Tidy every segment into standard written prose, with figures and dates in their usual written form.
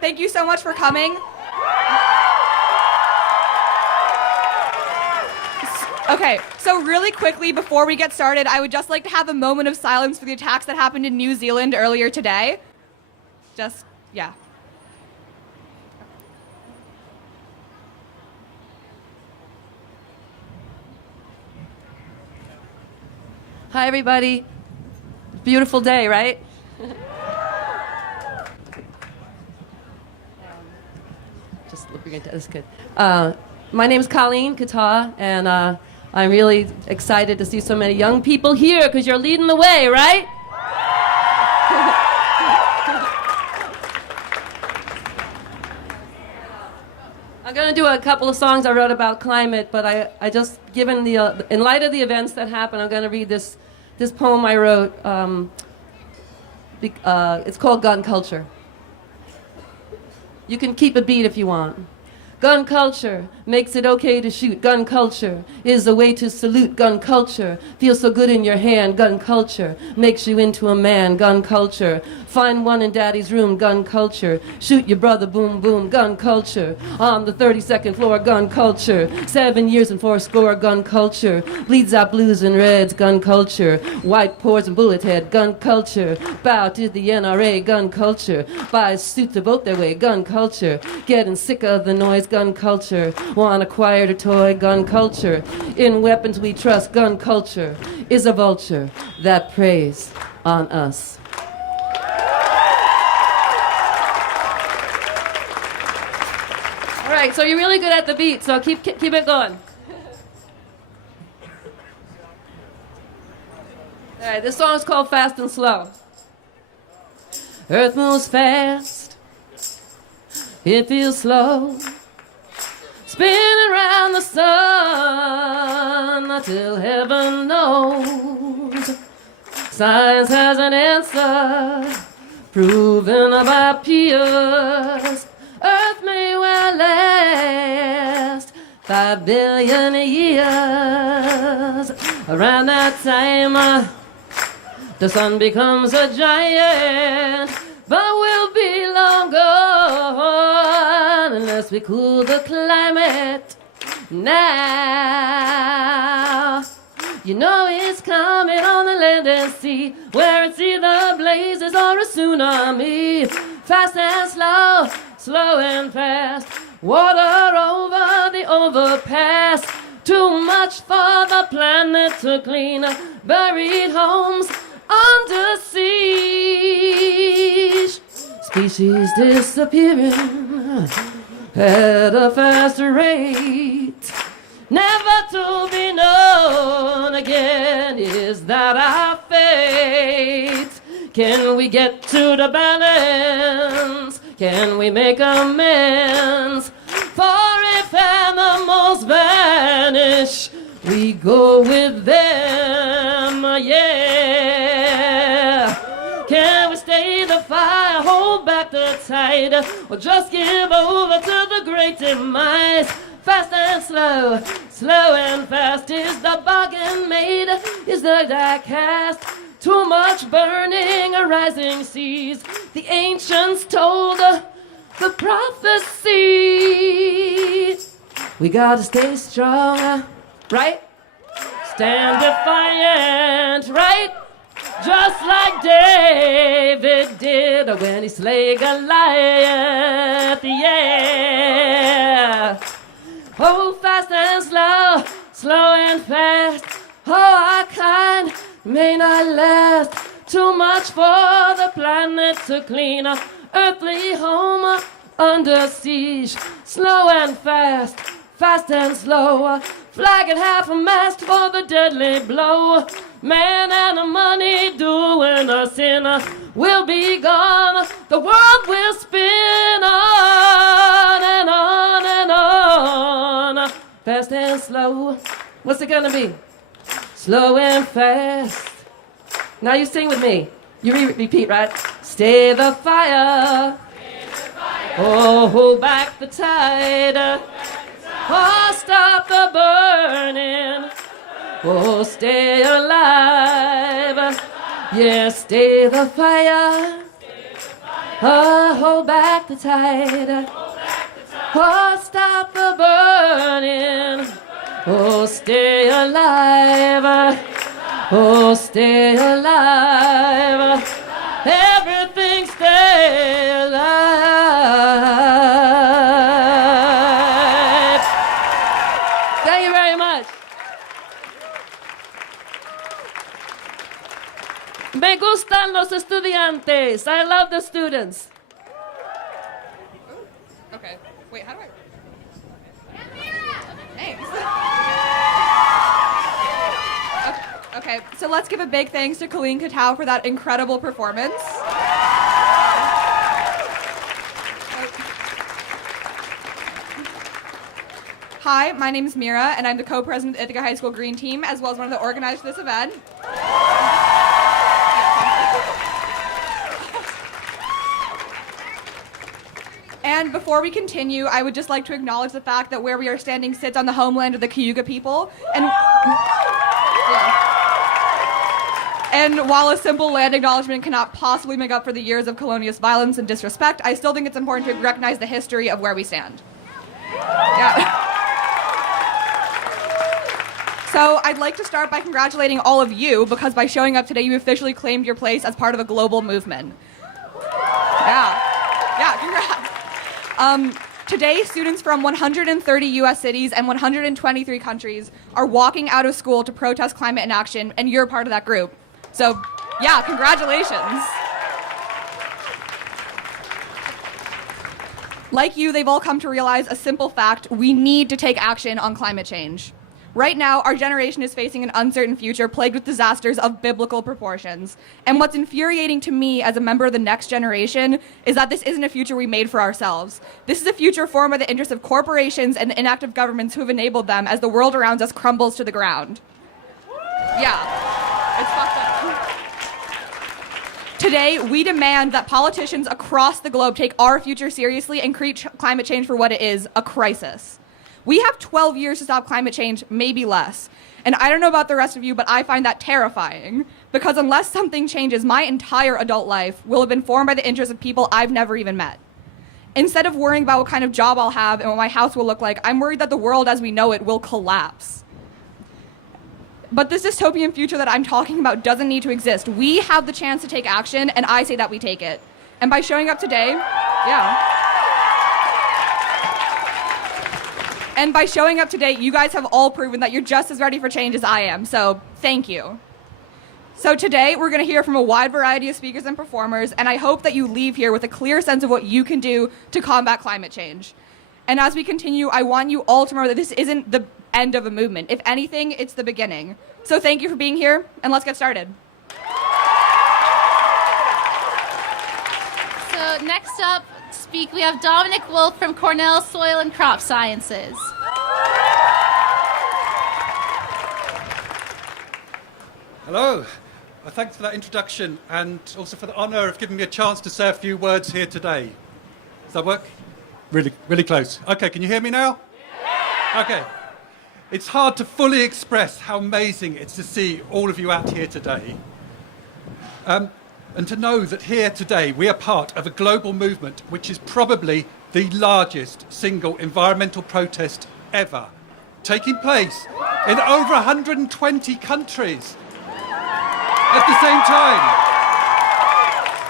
Thank you so much for coming. Okay, so really quickly before we get started, I would just like to have a moment of silence for the attacks that happened in New Zealand earlier today. Yeah. Hi, everybody. Beautiful day, right? Just looking at that, that's good. My name is Colleen Kata, and I'm really excited to see so many young people here because you're leading the way, right? I'm going to do a couple of songs I wrote about climate, but I just, given the, in light of the events that happened, I'm going to read this poem I wrote. It's called Gun Culture. You can keep a beat if you want. Gun culture makes it okay to shoot. Gun culture is a way to salute. Gun culture feels so good in your hand. Gun culture makes you into a man. Gun culture, find one in daddy's room. Gun culture, shoot your brother, boom, boom. Gun culture, on the 32nd floor. Gun culture, 7 years and 4 score. Gun culture, bleeds out blues and reds. Gun culture, white pores and bullet head. Gun culture, bow to the NRA. Gun culture, buy a suit to vote their way. Gun culture, getting sick of the noise. Gun culture, want acquired a toy. Gun culture, in weapons we trust. Gun culture is a vulture that preys on us. All right, so you're really good at the beat, so keep it going. All right, this song is called Fast and Slow. Earth moves fast, it feels slow, spinning around the sun until heaven knows. Science has an answer, proven by peers. Earth may well last 5 billion years. Around that time, the sun becomes a giant, but we'll be long gone unless we cool the climate now. You know it's coming on the land and sea, where it's either blazes or a tsunami. Fast and slow, slow and fast, water over the overpass. Too much for the planet to clean, buried homes under siege. Species disappearing at a faster rate, never to be known again. Is that our fate? Can we get to the balance? Can we make amends? For if animals vanish, we go with them, yeah. Can we stay the fire, hold back the tide, or just give over to the great demise? Fast and slow, slow and fast, is the bargain made, is the die cast? Too much burning, rising seas, the ancients told the prophecy. We gotta stay strong, right? Stand defiant, right? Just like David did when he slayed Goliath, yeah. Oh, fast and slow, slow and fast. Oh, our kind may not last. Too much for the planet to clean up. Earthly home under siege. Slow and fast, fast and slow. Flag at half a mast for the deadly blow. Man and money doing us in. We'll be gone. The world will spin on and on and on. Fast and slow. What's it gonna be? Slow and fast. Now you sing with me. You repeat, right? Stay the fire. Oh, hold back the tide. Oh, stop the burning. Oh, stay alive. Yeah, stay the fire. Oh, hold back the tide. Oh, stop the burning. Oh, stay alive. Oh, stay alive. Everything stay alive. Thank you very much. Me gustan los estudiantes. I love the students. Okay. Wait, how do I? Thanks. Okay, so let's give a big thanks to Colleen Katow for that incredible performance. Hi, my name is Mira, and I'm the co-president of Ithaca High School Green Team, as well as one of the organizers of this event. And before we continue, I would just like to acknowledge the fact that where we are standing sits on the homeland of the Cayuga people. And while a simple land acknowledgement cannot possibly make up for the years of colonialist violence and disrespect, I still think it's important to recognize the history of where we stand. Yeah. So I'd like to start by congratulating all of you, because by showing up today, you officially claimed your place as part of a global movement. Yeah, congrats. Today, students from 130 U.S. cities and 123 countries are walking out of school to protest climate inaction, and you're part of that group. So, yeah, congratulations. Like you, they've all come to realize a simple fact: we need to take action on climate change. Right now, our generation is facing an uncertain future plagued with disasters of biblical proportions. And what's infuriating to me as a member of the next generation is that this isn't a future we made for ourselves. This is a future formed by the interests of corporations and the inactive governments who have enabled them as the world around us crumbles to the ground. Yeah, it's fucked up. Today, we demand that politicians across the globe take our future seriously and treat climate change for what it is, a crisis. We have 12 years to stop climate change, maybe less. And I don't know about the rest of you, but I find that terrifying. Because unless something changes, my entire adult life will have been formed by the interests of people I've never even met. Instead of worrying about what kind of job I'll have and what my house will look like, I'm worried that the world as we know it will collapse. But this dystopian future that I'm talking about doesn't need to exist. We have the chance to take action, and I say that we take it. And by showing up today, And by showing up today, you guys have all proven that you're just as ready for change as I am, so thank you. So today, we're going to hear from a wide variety of speakers and performers, and I hope that you leave here with a clear sense of what you can do to combat climate change. And as we continue, I want you all to remember that this isn't the end of a movement. If anything, it's the beginning. So thank you for being here, and let's get started. So next up, we have Dominic Wolf from Cornell Soil and Crop Sciences. Hello. Thanks for that introduction, and also for the honour of giving me a chance to say a few words here today. Does that work? Really, really close. Okay, can you hear me now? Yeah! Okay. It's hard to fully express how amazing it's to see all of you out here today. And to know that here today we are part of a global movement which is probably the largest single environmental protest ever, taking place in over 120 countries at the same time,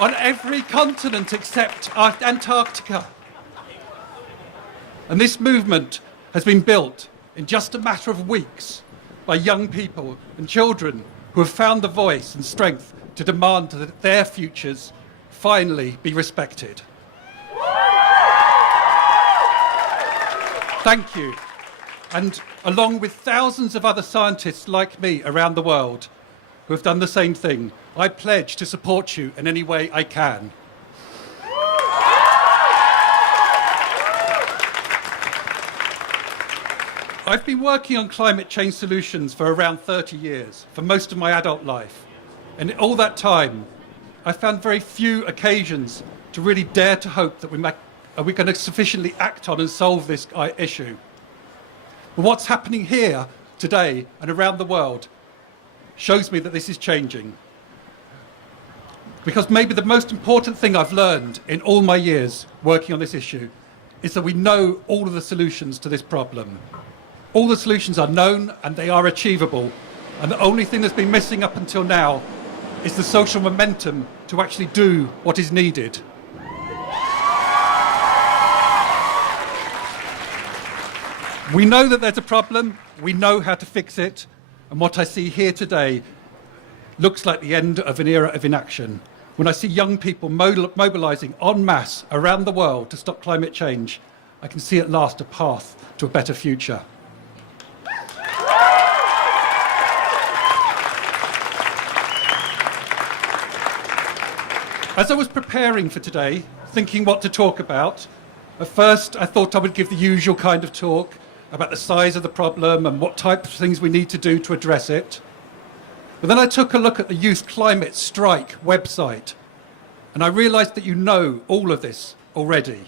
on every continent except Antarctica. And this movement has been built in just a matter of weeks by young people and children who have found the voice and strength to demand that their futures finally be respected. Thank you. And along with thousands of other scientists like me around the world who have done the same thing, I pledge to support you in any way I can. I've been working on climate change solutions for around 30 years, for most of my adult life. And in all that time, I found very few occasions to really dare to hope that we're going to sufficiently act on and solve this issue. But what's happening here today and around the world shows me that this is changing. Because maybe the most important thing I've learned in all my years working on this issue is that we know all of the solutions to this problem. All the solutions are known and they are achievable. And the only thing that's been missing up until now is the social momentum to actually do what is needed. We know that there's a problem, we know how to fix it, and what I see here today looks like the end of an era of inaction. When I see young people mobilising en masse around the world to stop climate change, I can see at last a path to a better future. As I was preparing for today, thinking what to talk about, at first I thought I would give the usual kind of talk about the size of the problem and what type of things we need to do to address it. But then I took a look at the Youth Climate Strike website, and I realised that you know all of this already.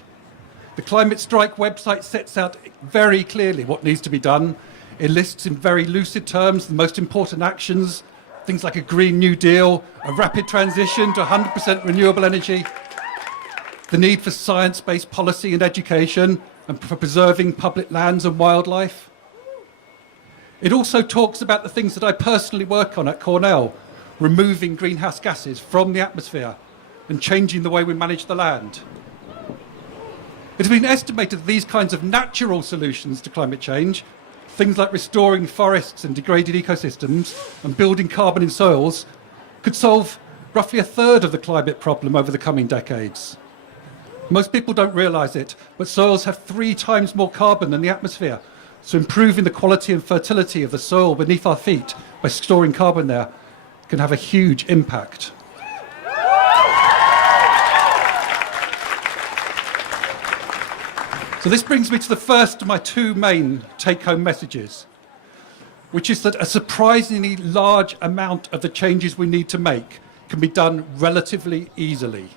The Climate Strike website sets out very clearly what needs to be done. It lists in very lucid terms the most important actions, things like a Green New Deal, a rapid transition to 100% renewable energy, the need for science-based policy and education, and for preserving public lands and wildlife. It also talks about the things that I personally work on at Cornell, removing greenhouse gases from the atmosphere and changing the way we manage the land. It has been estimated that these kinds of natural solutions to climate change, things like restoring forests and degraded ecosystems and building carbon in soils, could solve roughly a third of the climate problem over the coming decades. Most people don't realise it, but soils have 3 times more carbon than the atmosphere. So improving the quality and fertility of the soil beneath our feet by storing carbon there can have a huge impact. So this brings me to the first of my 2 main take-home messages, which is that a surprisingly large amount of the changes we need to make can be done relatively easily.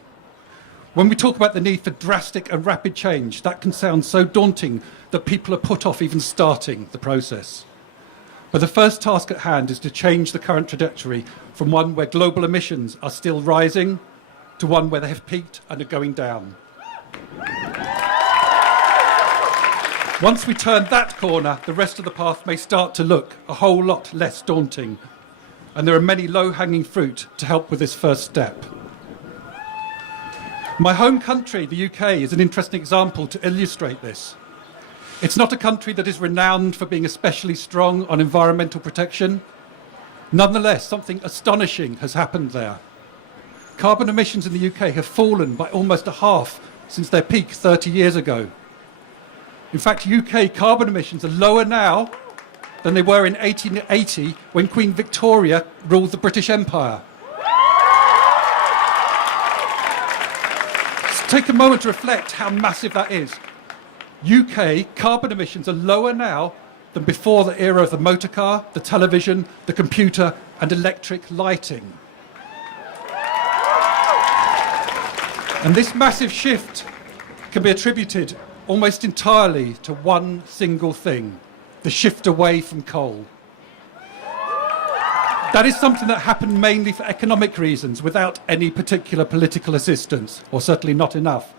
When we talk about the need for drastic and rapid change, that can sound so daunting that people are put off even starting the process. But the first task at hand is to change the current trajectory from one where global emissions are still rising to one where they have peaked and are going down. Once we turn that corner, the rest of the path may start to look a whole lot less daunting. And there are many low-hanging fruit to help with this first step. My home country, the UK, is an interesting example to illustrate this. It's not a country that is renowned for being especially strong on environmental protection. Nonetheless, something astonishing has happened there. Carbon emissions in the UK have fallen by almost a half since their peak 30 years ago. In fact, UK carbon emissions are lower now than they were in 1880 when Queen Victoria ruled the British Empire. Take a moment to reflect how massive that is. UK carbon emissions are lower now than before the era of the motor car, the television, the computer, and electric lighting. And this massive shift can be attributed almost entirely to one single thing: the shift away from coal. That is something that happened mainly for economic reasons, without any particular political assistance, or certainly not enough.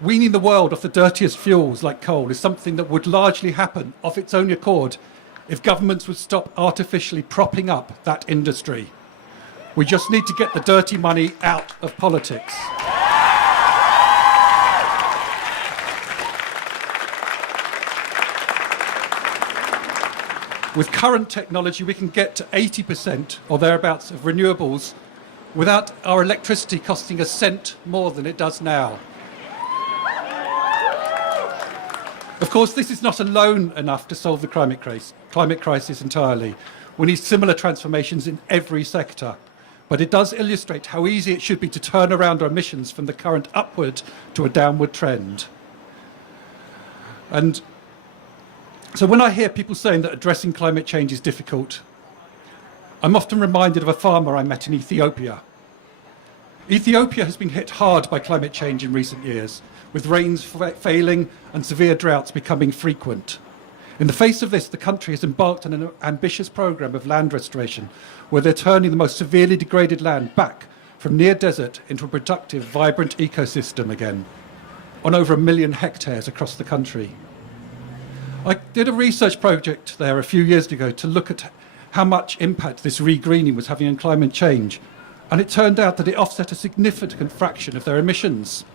Weaning the world off the dirtiest fuels like coal is something that would largely happen of its own accord if governments would stop artificially propping up that industry. We just need to get the dirty money out of politics. With current technology, we can get to 80% or thereabouts of renewables without our electricity costing a cent more than it does now. Of course, this is not alone enough to solve the climate crisis entirely. We need similar transformations in every sector. But it does illustrate how easy it should be to turn around our emissions from the current upward to a downward trend. And so when I hear people saying that addressing climate change is difficult, I'm often reminded of a farmer I met in Ethiopia. Ethiopia has been hit hard by climate change in recent years, with rains failing and severe droughts becoming frequent. In the face of this, the country has embarked on an ambitious program of land restoration, where they're turning the most severely degraded land back from near desert into a productive, vibrant ecosystem again on over 1 million hectares across the country. I did a research project there a few years ago to look at how much impact this regreening was having on climate change, and it turned out that it offset a significant fraction of their emissions.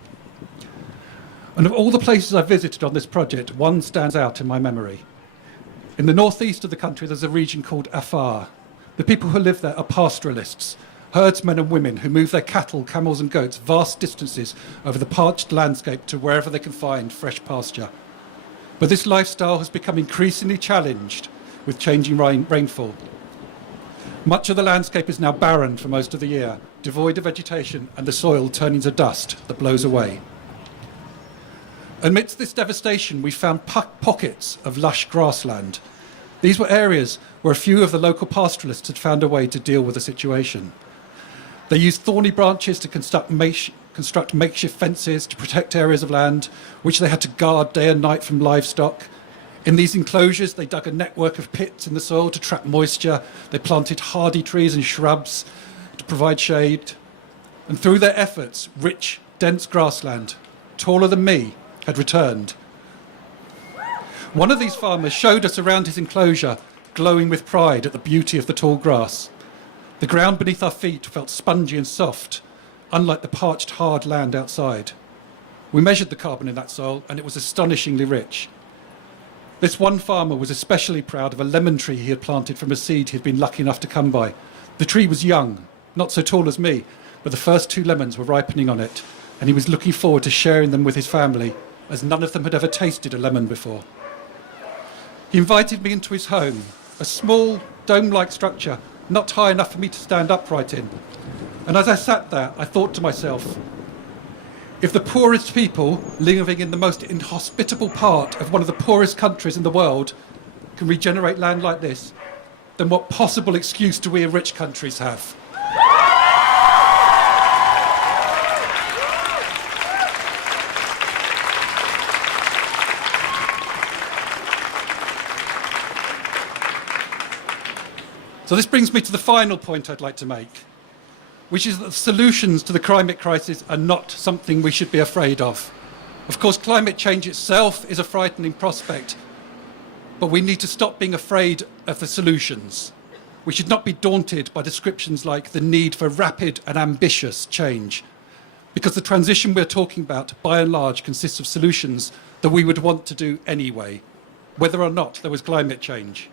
And of all the places I visited on this project, one stands out in my memory. In the northeast of the country, there's a region called Afar. The people who live there are pastoralists, herdsmen and women who move their cattle, camels and goats vast distances over the parched landscape to wherever they can find fresh pasture. But this lifestyle has become increasingly challenged with changing rainfall. Much of the landscape is now barren for most of the year, devoid of vegetation and the soil turning to dust that blows away. Amidst this devastation, we found pockets of lush grassland. These were areas where a few of the local pastoralists had found a way to deal with the situation. They used thorny branches to construct makeshift fences to protect areas of land, which they had to guard day and night from livestock. In these enclosures, they dug a network of pits in the soil to trap moisture. They planted hardy trees and shrubs to provide shade. And through their efforts, rich, dense grassland, taller than me, had returned. One of these farmers showed us around his enclosure, glowing with pride at the beauty of the tall grass. The ground beneath our feet felt spongy and soft, unlike the parched, hard land outside. We measured the carbon in that soil, and it was astonishingly rich. This one farmer was especially proud of a lemon tree he had planted from a seed he had been lucky enough to come by. The tree was young, not so tall as me, but the first 2 lemons were ripening on it, and he was looking forward to sharing them with his family, as none of them had ever tasted a lemon before. He invited me into his home, a small, dome-like structure, not high enough for me to stand upright in. And as I sat there, I thought to myself, if the poorest people living in the most inhospitable part of one of the poorest countries in the world can regenerate land like this, then what possible excuse do we rich countries have? So this brings me to the final point I'd like to make, which is that the solutions to the climate crisis are not something we should be afraid of. Of course, climate change itself is a frightening prospect, but we need to stop being afraid of the solutions. We should not be daunted by descriptions like the need for rapid and ambitious change, because the transition we're talking about, by and large, consists of solutions that we would want to do anyway, whether or not there was climate change.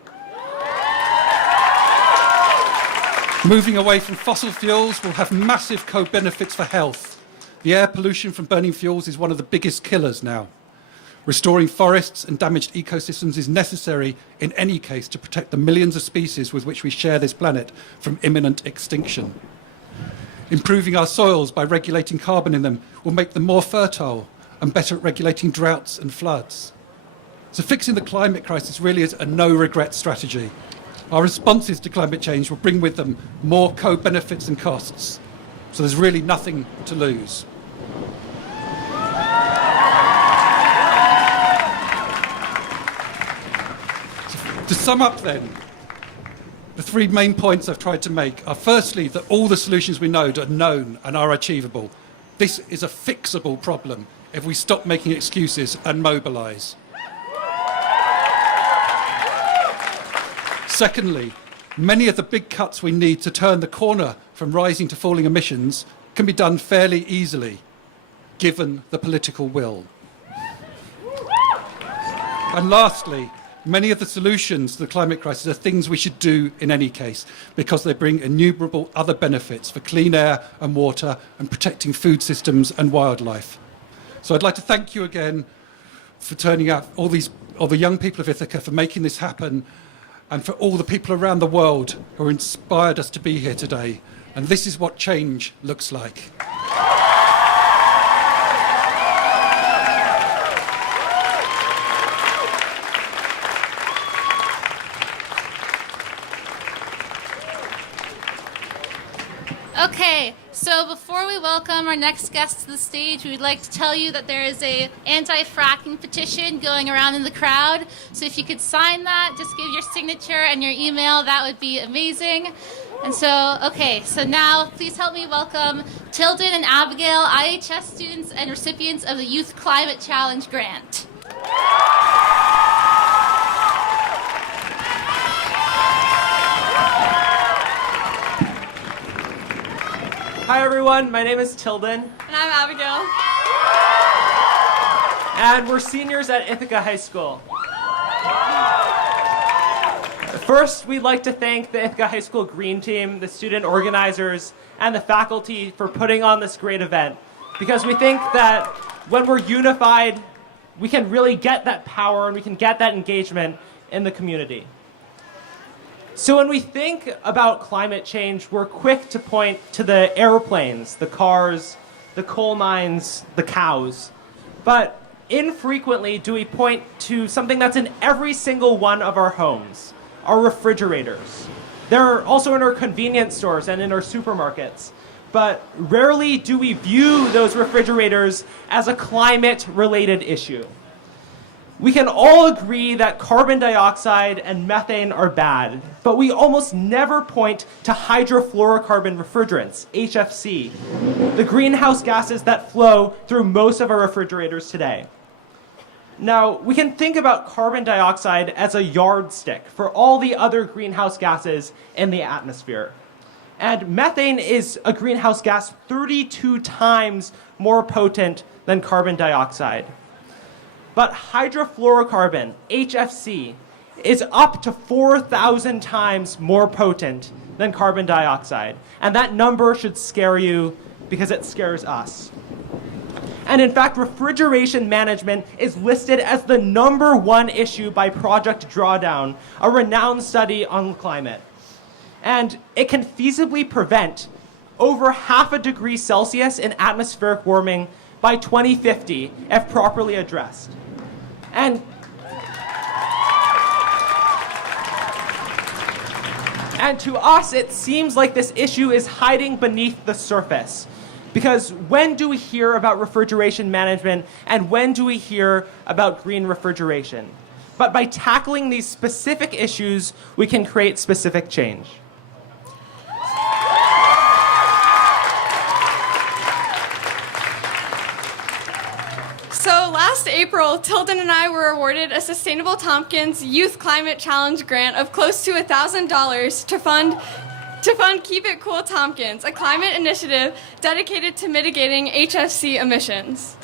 Moving away from fossil fuels will have massive co-benefits for health. The air pollution from burning fuels is one of the biggest killers now. Restoring forests and damaged ecosystems is necessary in any case to protect the millions of species with which we share this planet from imminent extinction. Improving our soils by regulating carbon in them will make them more fertile and better at regulating droughts and floods. So fixing the climate crisis really is a no-regret strategy. Our responses to climate change will bring with them more co-benefits and costs. So there's really nothing to lose. To sum up then, the 3 main points I've tried to make are firstly that all the solutions we know are known and are achievable. This is a fixable problem if we stop making excuses and mobilise. Secondly, many of the big cuts we need to turn the corner from rising to falling emissions can be done fairly easily, given the political will. And lastly, many of the solutions to the climate crisis are things we should do in any case, because they bring innumerable other benefits for clean air and water and protecting food systems and wildlife. So I'd like to thank you again for turning out all the young people of Ithaca for making this happen, and for all the people around the world who inspired us to be here today. And this is what change looks like. Okay, so before we welcome our next guest to the stage, we would like to tell you that there is a anti-fracking petition going around in the crowd. So if you could sign that, just give your signature and your email, that would be amazing. And so, okay, so now please help me welcome Tilden and Abigail, IHS students and recipients of the Youth Climate Challenge Grant. Hi everyone, my name is Tilden, And I'm Abigail. and we're seniors at Ithaca High School. First, we'd like to thank the Ithaca High School Green Team, the student organizers, and the faculty for putting on this great event, because we think that when we're unified, we can really get that power and we can get that engagement in the community. So when we think about climate change, we're quick to point to the airplanes, the cars, the coal mines, the cows. But infrequently do we point to something that's in every single one of our homes, our refrigerators. They're also in our convenience stores and in our supermarkets. But rarely do we view those refrigerators as a climate-related issue. We can all agree that carbon dioxide and methane are bad, but we almost never point to hydrofluorocarbon refrigerants, HFC, the greenhouse gases that flow through most of our refrigerators today. Now, we can think about carbon dioxide as a yardstick for all the other greenhouse gases in the atmosphere. And methane is a greenhouse gas 32 times more potent than carbon dioxide. But hydrofluorocarbon, HFC, is up to 4,000 times more potent than carbon dioxide. And that number should scare you because it scares us. And in fact, refrigeration management is listed as the #1 issue by Project Drawdown, a renowned study on climate. And it can feasibly prevent over 0.5 degrees Celsius in atmospheric warming by 2050 if properly addressed. And to us, it seems like this issue is hiding beneath the surface. Because when do we hear about refrigeration management and when do we hear about green refrigeration? But by tackling these specific issues, we can create specific change. So last April, Tilden and I were awarded a Sustainable Tompkins Youth Climate Challenge grant of close to $1,000 to fund Keep It Cool Tompkins, a climate initiative dedicated to mitigating HFC emissions.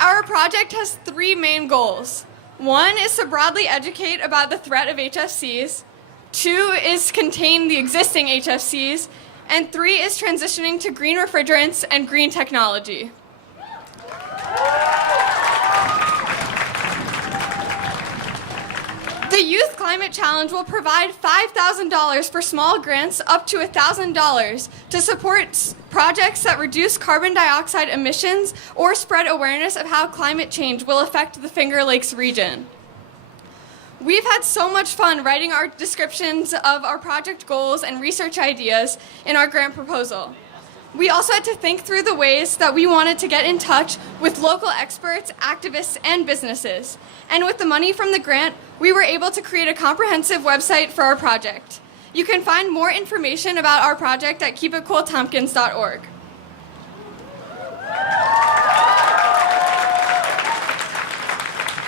Our project has 3 main goals. 1 is to broadly educate about the threat of HFCs. 2 is contain the existing HFCs, and 3 is transitioning to green refrigerants and green technology. The Youth Climate Challenge will provide $5,000 for small grants up to $1,000 to support projects that reduce carbon dioxide emissions or spread awareness of how climate change will affect the Finger Lakes region. We've had so much fun writing our descriptions of our project goals and research ideas in our grant proposal. We also had to think through the ways that we wanted to get in touch with local experts, activists, and businesses. And with the money from the grant, we were able to create a comprehensive website for our project. You can find more information about our project at keepitcooltompkins.org.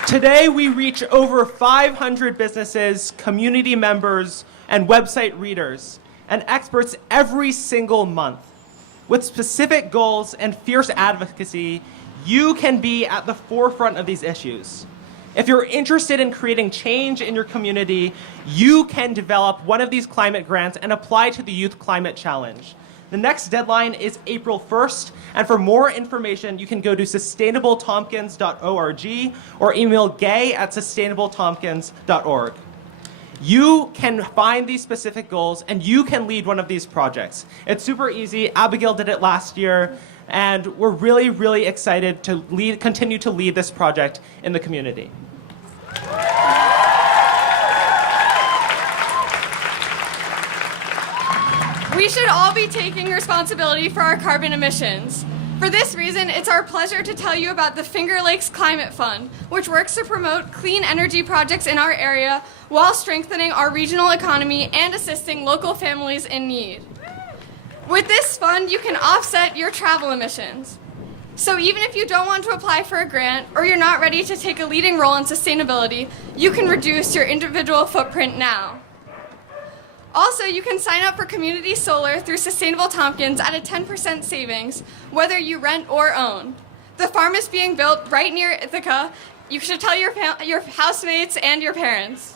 Today, we reach over 500 businesses, community members, and website readers, and experts every single month. With specific goals and fierce advocacy, you can be at the forefront of these issues. If you're interested in creating change in your community, you can develop one of these climate grants and apply to the Youth Climate Challenge. The next deadline is April 1st, and for more information, you can go to sustainabletompkins.org or email gay@sustainabletompkins.org. You can find these specific goals, and you can lead one of these projects. It's super easy. Abigail did it last year, and we're really, really excited to continue to lead this project in the community. We should all be taking responsibility for our carbon emissions. For this reason, it's our pleasure to tell you about the Finger Lakes Climate Fund, which works to promote clean energy projects in our area while strengthening our regional economy and assisting local families in need. With this fund, you can offset your travel emissions. So even if you don't want to apply for a grant or you're not ready to take a leading role in sustainability, you can reduce your individual footprint now. Also, you can sign up for community solar through Sustainable Tompkins at a 10% savings, whether you rent or own. The farm is being built right near Ithaca. You should tell your housemates and your parents.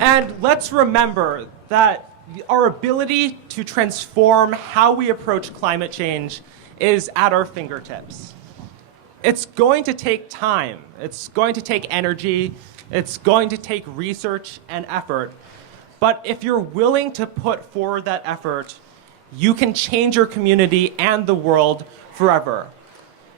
And let's remember that our ability to transform how we approach climate change is at our fingertips. It's going to take time. It's going to take energy. It's going to take research and effort. But if you're willing to put forward that effort, you can change your community and the world forever.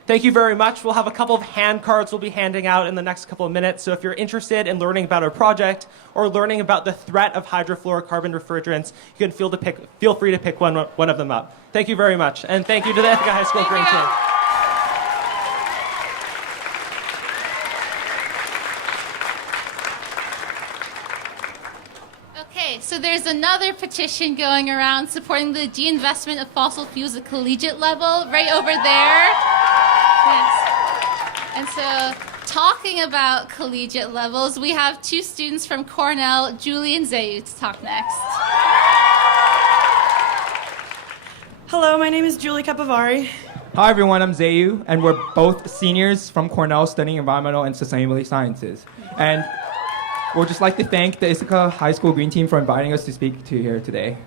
Thank you very much. We'll have a couple of hand cards we'll be handing out in the next couple of minutes. So if you're interested in learning about our project or learning about the threat of hydrofluorocarbon refrigerants, you can feel free to pick one of them up. Thank you very much. And thank you to the Ithaca High School Green Team. Okay, so there's another petition going around supporting the de-investment of fossil fuels at collegiate level right over there. Yes. And so talking about collegiate levels, we have two students from Cornell, Julie and Zayu, to talk next. Hello, my name is Julie Capavari. Hi everyone, I'm Zayu, and we're both seniors from Cornell studying environmental and sustainability sciences. And we'd just like to thank the Ithaca High School Green Team for inviting us to speak to you here today.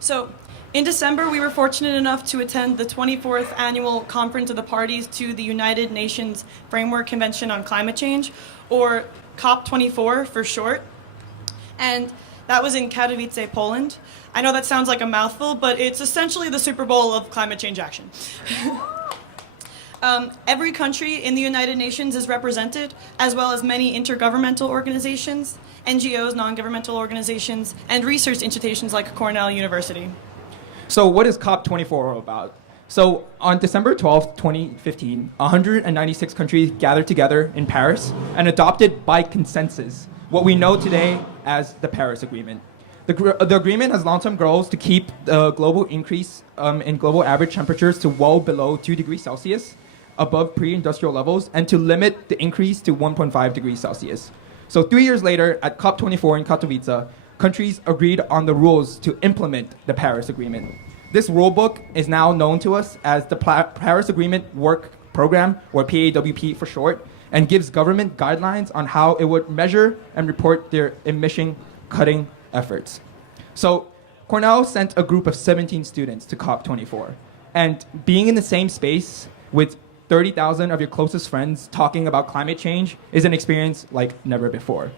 So, in December, we were fortunate enough to attend the 24th Annual Conference of the Parties to the United Nations Framework Convention on Climate Change, or COP24 for short. And that was in Katowice, Poland. I know that sounds like a mouthful, but it's essentially the Super Bowl of climate change action. Every country in the United Nations is represented, as well as many intergovernmental organizations, NGOs, non-governmental organizations, and research institutions like Cornell University. So what is COP24 all about? So on December 12th, 2015, 196 countries gathered together in Paris and adopted by consensus what we know today as the Paris Agreement. The agreement has long-term goals to keep the global increase in global average temperatures to well below 2 degrees Celsius, above pre-industrial levels, and to limit the increase to 1.5 degrees Celsius. So 3 years later, at COP24 in Katowice, countries agreed on the rules to implement the Paris Agreement. This rulebook is now known to us as the Paris Agreement Work Program, or PAWP for short, and gives government guidelines on how it would measure and report their emission cutting efforts. So Cornell sent a group of 17 students to COP24, and being in the same space with 30,000 of your closest friends talking about climate change is an experience like never before.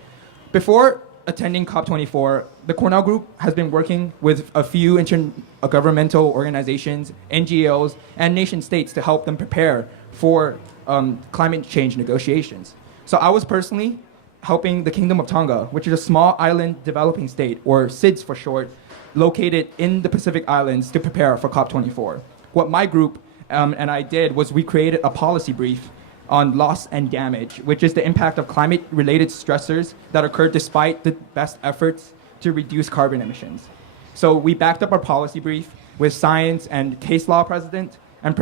Before attending COP24, the Cornell group has been working with a few intergovernmental organizations, NGOs, and nation states to help them prepare for climate change negotiations. So I was personally helping the Kingdom of Tonga, which is a small island developing state, or SIDS for short, located in the Pacific Islands, to prepare for COP24. What my group and I did was we created a policy brief on loss and damage, which is the impact of climate-related stressors that occur despite the best efforts to reduce carbon emissions. So we backed up our policy brief with science and case law precedent and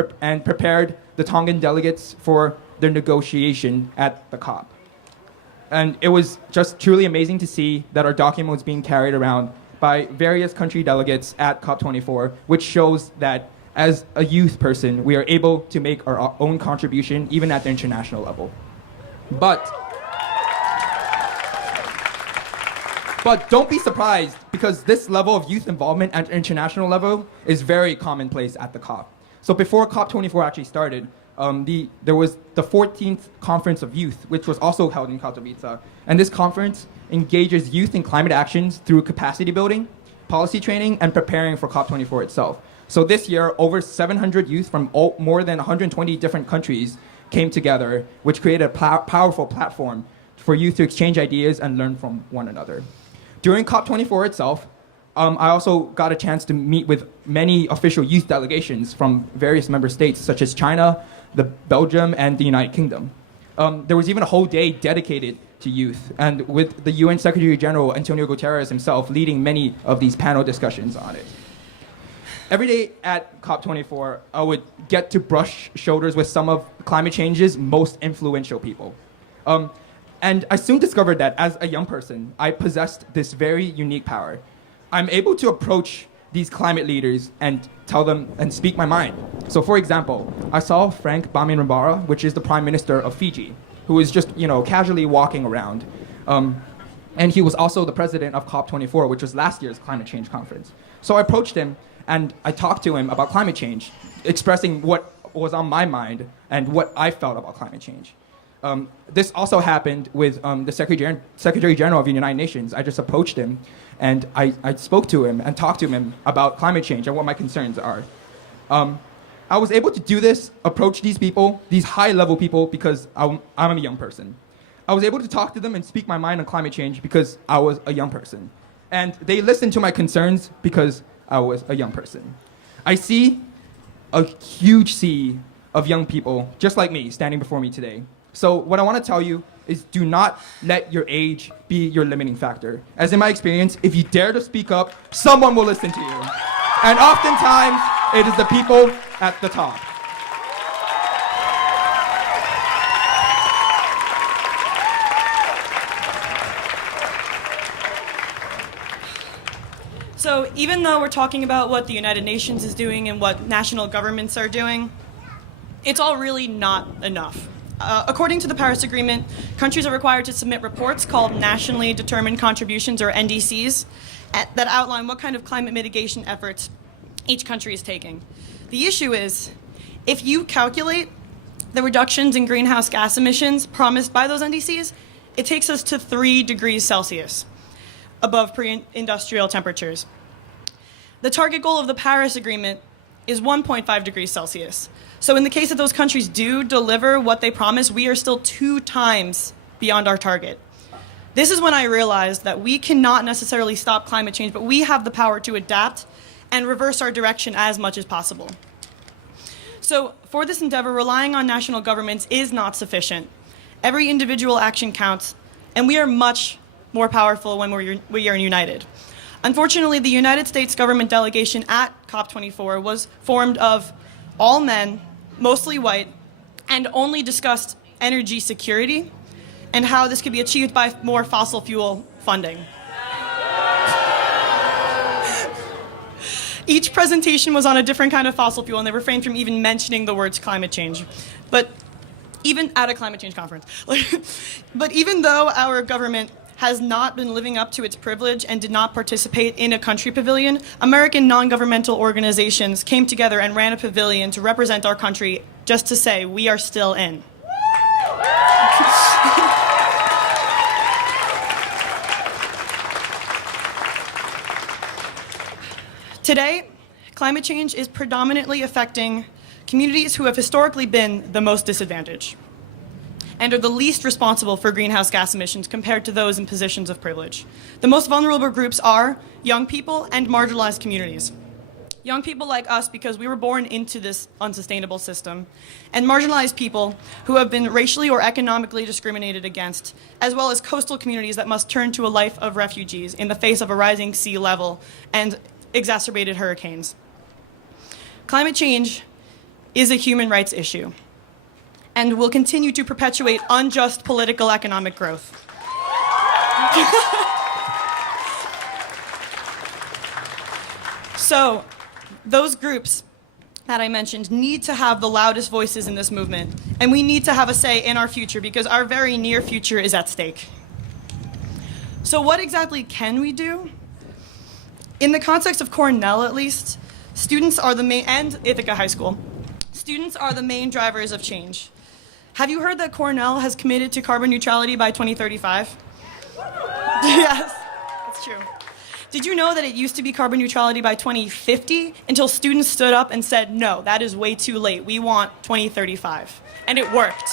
prepared the Tongan delegates for their negotiation at the COP. And it was just truly amazing to see that our document was being carried around by various country delegates at COP24, which shows that as a youth person, we are able to make our own contribution even at the international level. But don't be surprised, because this level of youth involvement at the international level is very commonplace at the COP. So before COP24 actually started, there was the 14th Conference of Youth, which was also held in Katowice. And this conference engages youth in climate actions through capacity building, policy training, and preparing for COP24 itself. So this year, over 700 youth from more than 120 different countries came together, which created a powerful platform for youth to exchange ideas and learn from one another. During COP24 itself, I also got a chance to meet with many official youth delegations from various member states, such as China, Belgium, and the United Kingdom. There was even a whole day dedicated to youth, and with the UN Secretary General Antonio Guterres himself leading many of these panel discussions on it. Every day at COP24, I would get to brush shoulders with some of climate change's most influential people. And I soon discovered that as a young person, I possessed this very unique power. I'm able to approach these climate leaders and tell them and speak my mind. So for example, I saw Frank Bainimarama, which is the Prime Minister of Fiji, who was just, casually walking around. And he was also the president of COP24, which was last year's climate change conference. So I approached him and I talked to him about climate change, expressing what was on my mind and what I felt about climate change. This also happened with the Secretary General of the United Nations. I just approached him and I spoke to him and talked to him about climate change and what my concerns are. I was able to do this, approach these people, these high-level people, because I'm a young person. I was able to talk to them and speak my mind on climate change because I was a young person. And they listened to my concerns because I was a young person. I see a huge sea of young people, just like me, standing before me today. So what I want to tell you is do not let your age be your limiting factor. As in my experience, if you dare to speak up, someone will listen to you. And oftentimes, it is the people at the top. So even though we're talking about what the United Nations is doing and what national governments are doing, it's all really not enough. According to the Paris Agreement, countries are required to submit reports called Nationally Determined Contributions, or NDCs, that outline what kind of climate mitigation efforts each country is taking. The issue is, if you calculate the reductions in greenhouse gas emissions promised by those NDCs, it takes us to 3 degrees Celsius above pre-industrial temperatures. The target goal of the Paris Agreement is 1.5 degrees Celsius. So in the case that those countries do deliver what they promise, we are still 2 times beyond our target. This is when I realized that we cannot necessarily stop climate change, but we have the power to adapt and reverse our direction as much as possible. So for this endeavor, relying on national governments is not sufficient. Every individual action counts, and we are much more powerful when we are united. Unfortunately, the United States government delegation at COP24 was formed of all men, mostly white, and only discussed energy security and how this could be achieved by more fossil fuel funding. Each presentation was on a different kind of fossil fuel, and they refrained from even mentioning the words climate change. But even at a climate change conference. But even though our government has not been living up to its privilege and did not participate in a country pavilion, American non-governmental organizations came together and ran a pavilion to represent our country, just to say we are still in. Today, climate change is predominantly affecting communities who have historically been the most disadvantaged and are the least responsible for greenhouse gas emissions compared to those in positions of privilege. The most vulnerable groups are young people and marginalized communities. Young people like us because we were born into this unsustainable system, and marginalized people who have been racially or economically discriminated against, as well as coastal communities that must turn to a life of refugees in the face of a rising sea level and exacerbated hurricanes. Climate change is a human rights issue and will continue to perpetuate unjust political economic growth. So, those groups that I mentioned need to have the loudest voices in this movement, and we need to have a say in our future because our very near future is at stake. So what exactly can we do? In the context of Cornell, at least, students are the main, and Ithaca High School, students are the main drivers of change. Have you heard that Cornell has committed to carbon neutrality by 2035? Yes, that's true. Did you know that it used to be carbon neutrality by 2050 until students stood up and said, no, that is way too late. We want 2035. And it worked.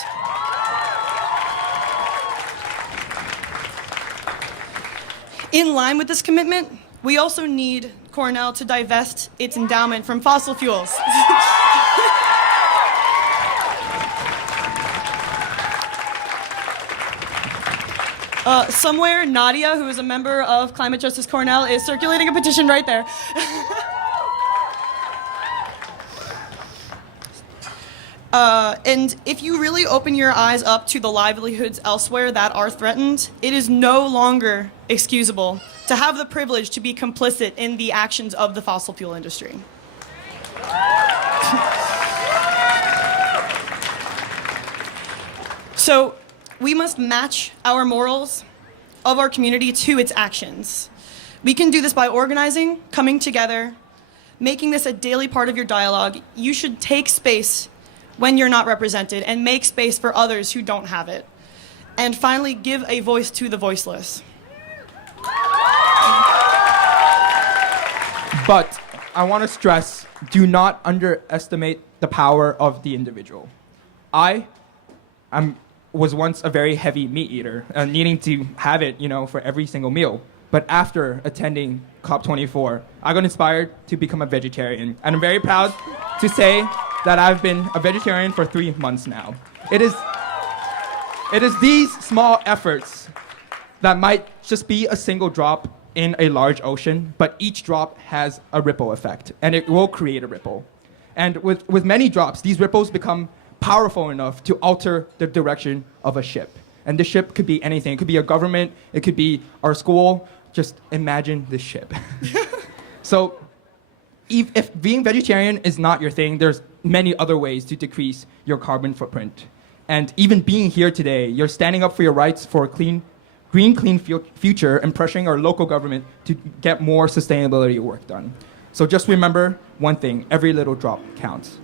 In line with this commitment, we also need Cornell to divest its endowment from fossil fuels. Somewhere, Nadia, who is a member of Climate Justice Cornell, is circulating a petition right there. And if you really open your eyes up to the livelihoods elsewhere that are threatened, it is no longer excusable to have the privilege to be complicit in the actions of the fossil fuel industry. So we must match our morals of our community to its actions. We can do this by organizing, coming together, making this a daily part of your dialogue. You should take space when you're not represented and make space for others who don't have it. And finally, give a voice to the voiceless. But I want to stress, do not underestimate the power of the individual. I was once a very heavy meat eater, needing to have it, for every single meal. But after attending COP24, I got inspired to become a vegetarian. And I'm very proud to say that I've been a vegetarian for 3 months now. It is these small efforts that might just be a single drop in a large ocean, but each drop has a ripple effect, and it will create a ripple. And with many drops, these ripples become powerful enough to alter the direction of a ship. And the ship could be anything. It could be a government. It could be our school. Just imagine this ship. So if being vegetarian is not your thing, there's many other ways to decrease your carbon footprint. And even being here today, you're standing up for your rights for a green future and pressuring our local government to get more sustainability work done. So just remember one thing, every little drop counts.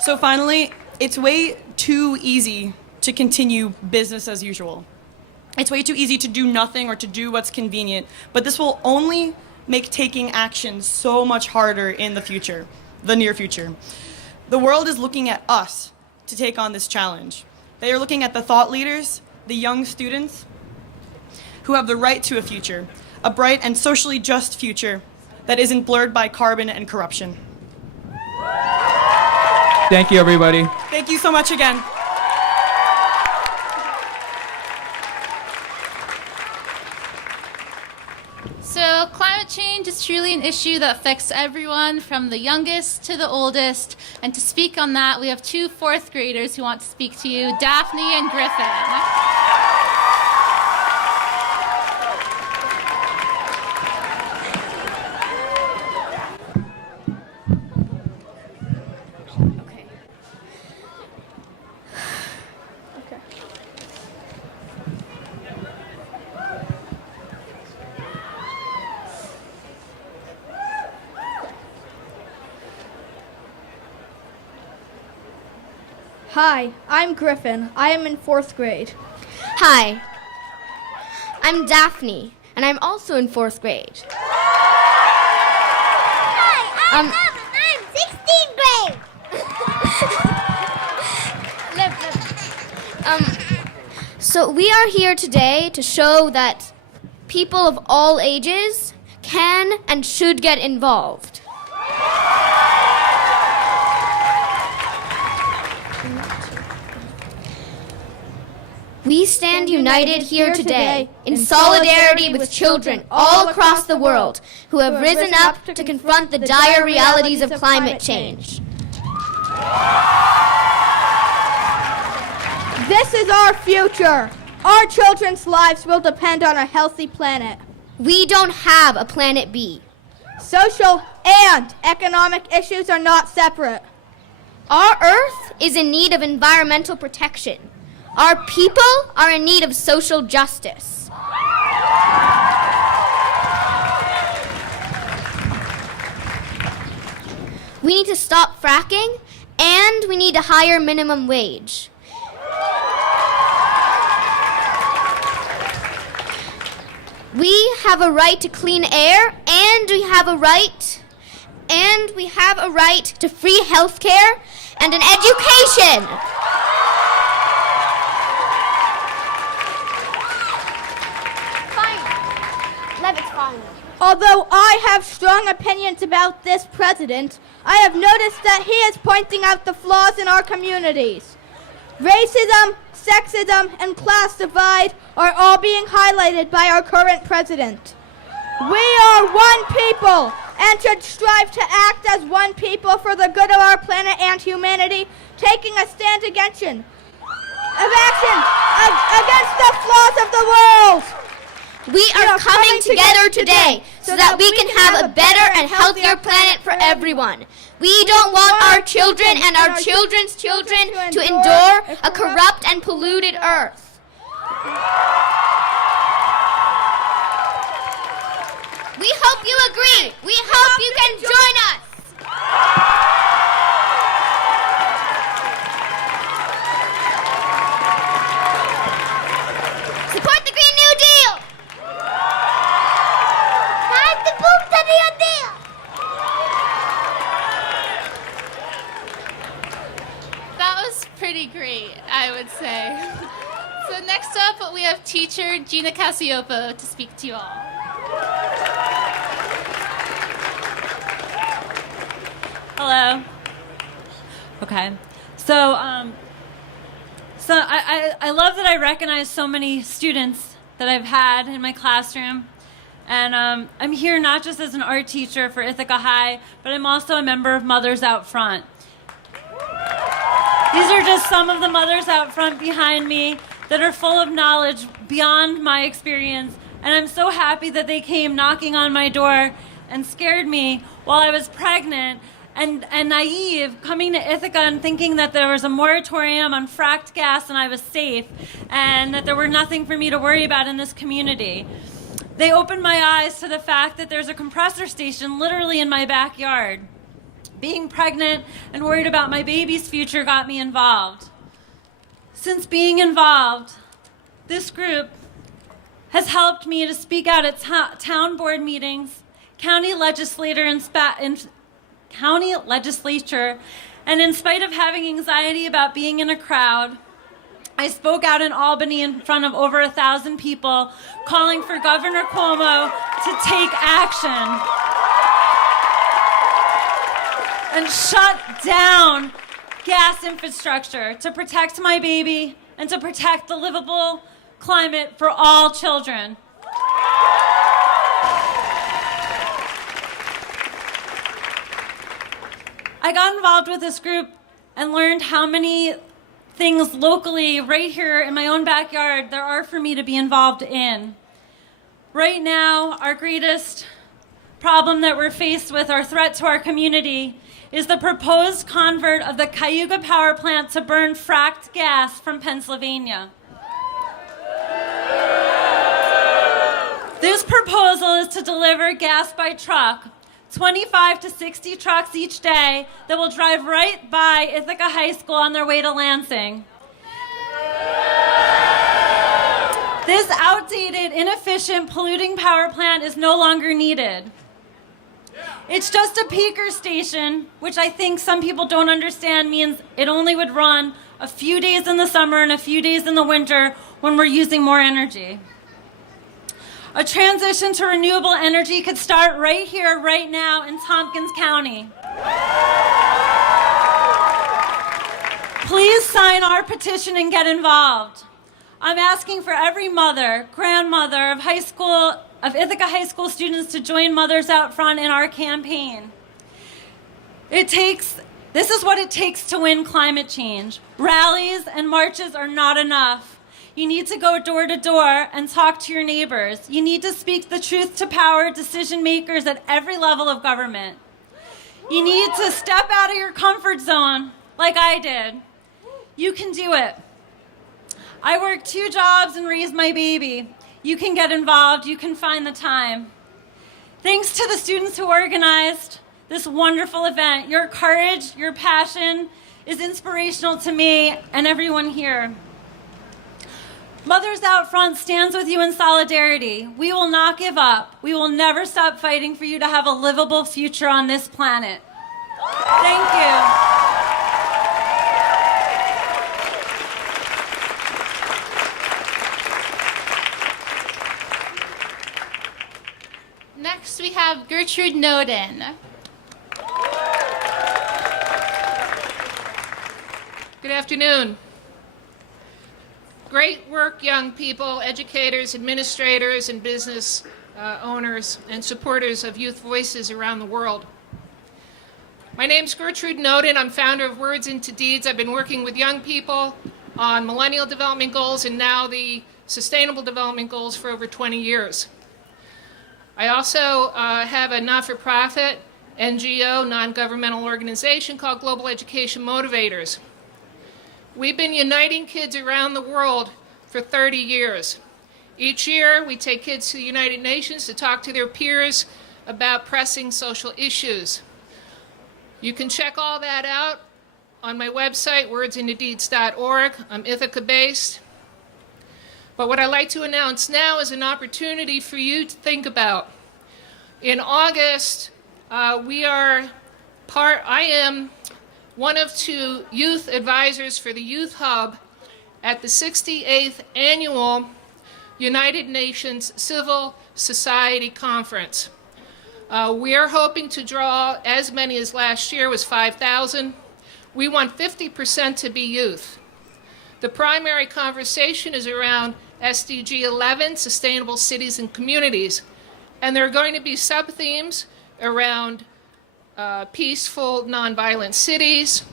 So finally, it's way too easy to continue business as usual. It's way too easy to do nothing or to do what's convenient, but this will only make taking action so much harder in the near future. The world is looking at us to take on this challenge. They are looking at the thought leaders, the young students, who have the right to a future, a bright and socially just future that isn't blurred by carbon and corruption. Thank you, everybody. Thank you so much again. So climate change is truly an issue that affects everyone from the youngest to the oldest. And to speak on that, we have 2 fourth graders who want to speak to you, Daphne and Griffin. Hi, I'm Griffin. I am in 4th grade. Hi, I'm Daphne, and I'm also in 4th grade. Hi, I'm Evan. I'm 16th grade. So we are here today to show that people of all ages can and should get involved. We stand united here today in solidarity with children all across the world who have risen up to confront the dire realities of climate change. This is our future. Our children's lives will depend on a healthy planet. We don't have a planet B. Social and economic issues are not separate. Our Earth is in need of environmental protection. Our people are in need of social justice. We need to stop fracking, and we need a higher minimum wage. We have a right to clean air, and we have a right to free health care, and an education. Although I have strong opinions about this president, I have noticed that he is pointing out the flaws in our communities. Racism, sexism, and class divide are all being highlighted by our current president. We are one people and should strive to act as one people for the good of our planet and humanity, taking a stand against the flaws of the world. We are coming together today so that we can have a better and healthier planet for everyone. We don't want our children and our children's children to endure a corrupt and polluted earth. We hope you agree. We hope you can join us. Support the Green New Deal. That was pretty great, I would say. So next up, we have teacher Gina Cassiopo to speak to you all. Hello. Okay. So I love that I recognize so many students that I've had in my classroom. And I'm here not just as an art teacher for Ithaca High, but I'm also a member of Mothers Out Front. These are just some of the mothers out front behind me that are full of knowledge beyond my experience. And I'm so happy that they came knocking on my door and scared me while I was pregnant and naive, coming to Ithaca and thinking that there was a moratorium on fracked gas and I was safe and that there were nothing for me to worry about in this community. They opened my eyes to the fact that there's a compressor station literally in my backyard. Being pregnant and worried about my baby's future got me involved. Since being involved, this group has helped me to speak out at town board meetings, county legislature, and in spite of having anxiety about being in a crowd, I spoke out in Albany in front of over 1,000 people, calling for Governor Cuomo to take action and shut down gas infrastructure to protect my baby and to protect the livable climate for all children. I got involved with this group and learned how many things locally, right here in my own backyard, there are for me to be involved in. Right now, our greatest problem that we're faced with, our threat to our community, is the proposed convert of the Cayuga power plant to burn fracked gas from Pennsylvania. This proposal is to deliver gas by truck, 25 to 60 trucks each day that will drive right by Ithaca High School on their way to Lansing. This outdated, inefficient, polluting power plant is no longer needed. It's just a peaker station, which I think some people don't understand means it only would run a few days in the summer and a few days in the winter when we're using more energy. A transition to renewable energy could start right here, right now in Tompkins County. Please sign our petition and get involved. I'm asking for every mother, grandmother of Ithaca High School students to join Mothers Out Front in our campaign. This is what it takes to win climate change. Rallies and marches are not enough. You need to go door to door and talk to your neighbors. You need to speak the truth to power decision makers at every level of government. You need to step out of your comfort zone like I did. You can do it. I worked 2 jobs and raised my baby. You can get involved. You can find the time. Thanks to the students who organized this wonderful event. Your courage, your passion is inspirational to me and everyone here. Mothers Out Front stands with you in solidarity. We will not give up. We will never stop fighting for you to have a livable future on this planet. Thank you. have Gertrude Noden. Good afternoon. Great work, young people, educators, administrators, and business owners and supporters of youth voices around the world. My name's Gertrude Noden. I'm founder of Words into Deeds. I've been working with young people on Millennial Development Goals and now the Sustainable Development Goals for over 20 years. I also have a not-for-profit NGO, non-governmental organization called Global Education Motivators. We've been uniting kids around the world for 30 years. Each year, we take kids to the United Nations to talk to their peers about pressing social issues. You can check all that out on my website, wordsintodeeds.org. I'm Ithaca-based. But what I'd like to announce now is an opportunity for you to think about. In August, I am one of 2 youth advisors for the Youth Hub at the 68th Annual United Nations Civil Society Conference. We are hoping to draw as many as last year was 5,000. We want 50% to be youth. The primary conversation is around SDG 11, Sustainable Cities and Communities. And there are going to be sub-themes around peaceful, nonviolent cities,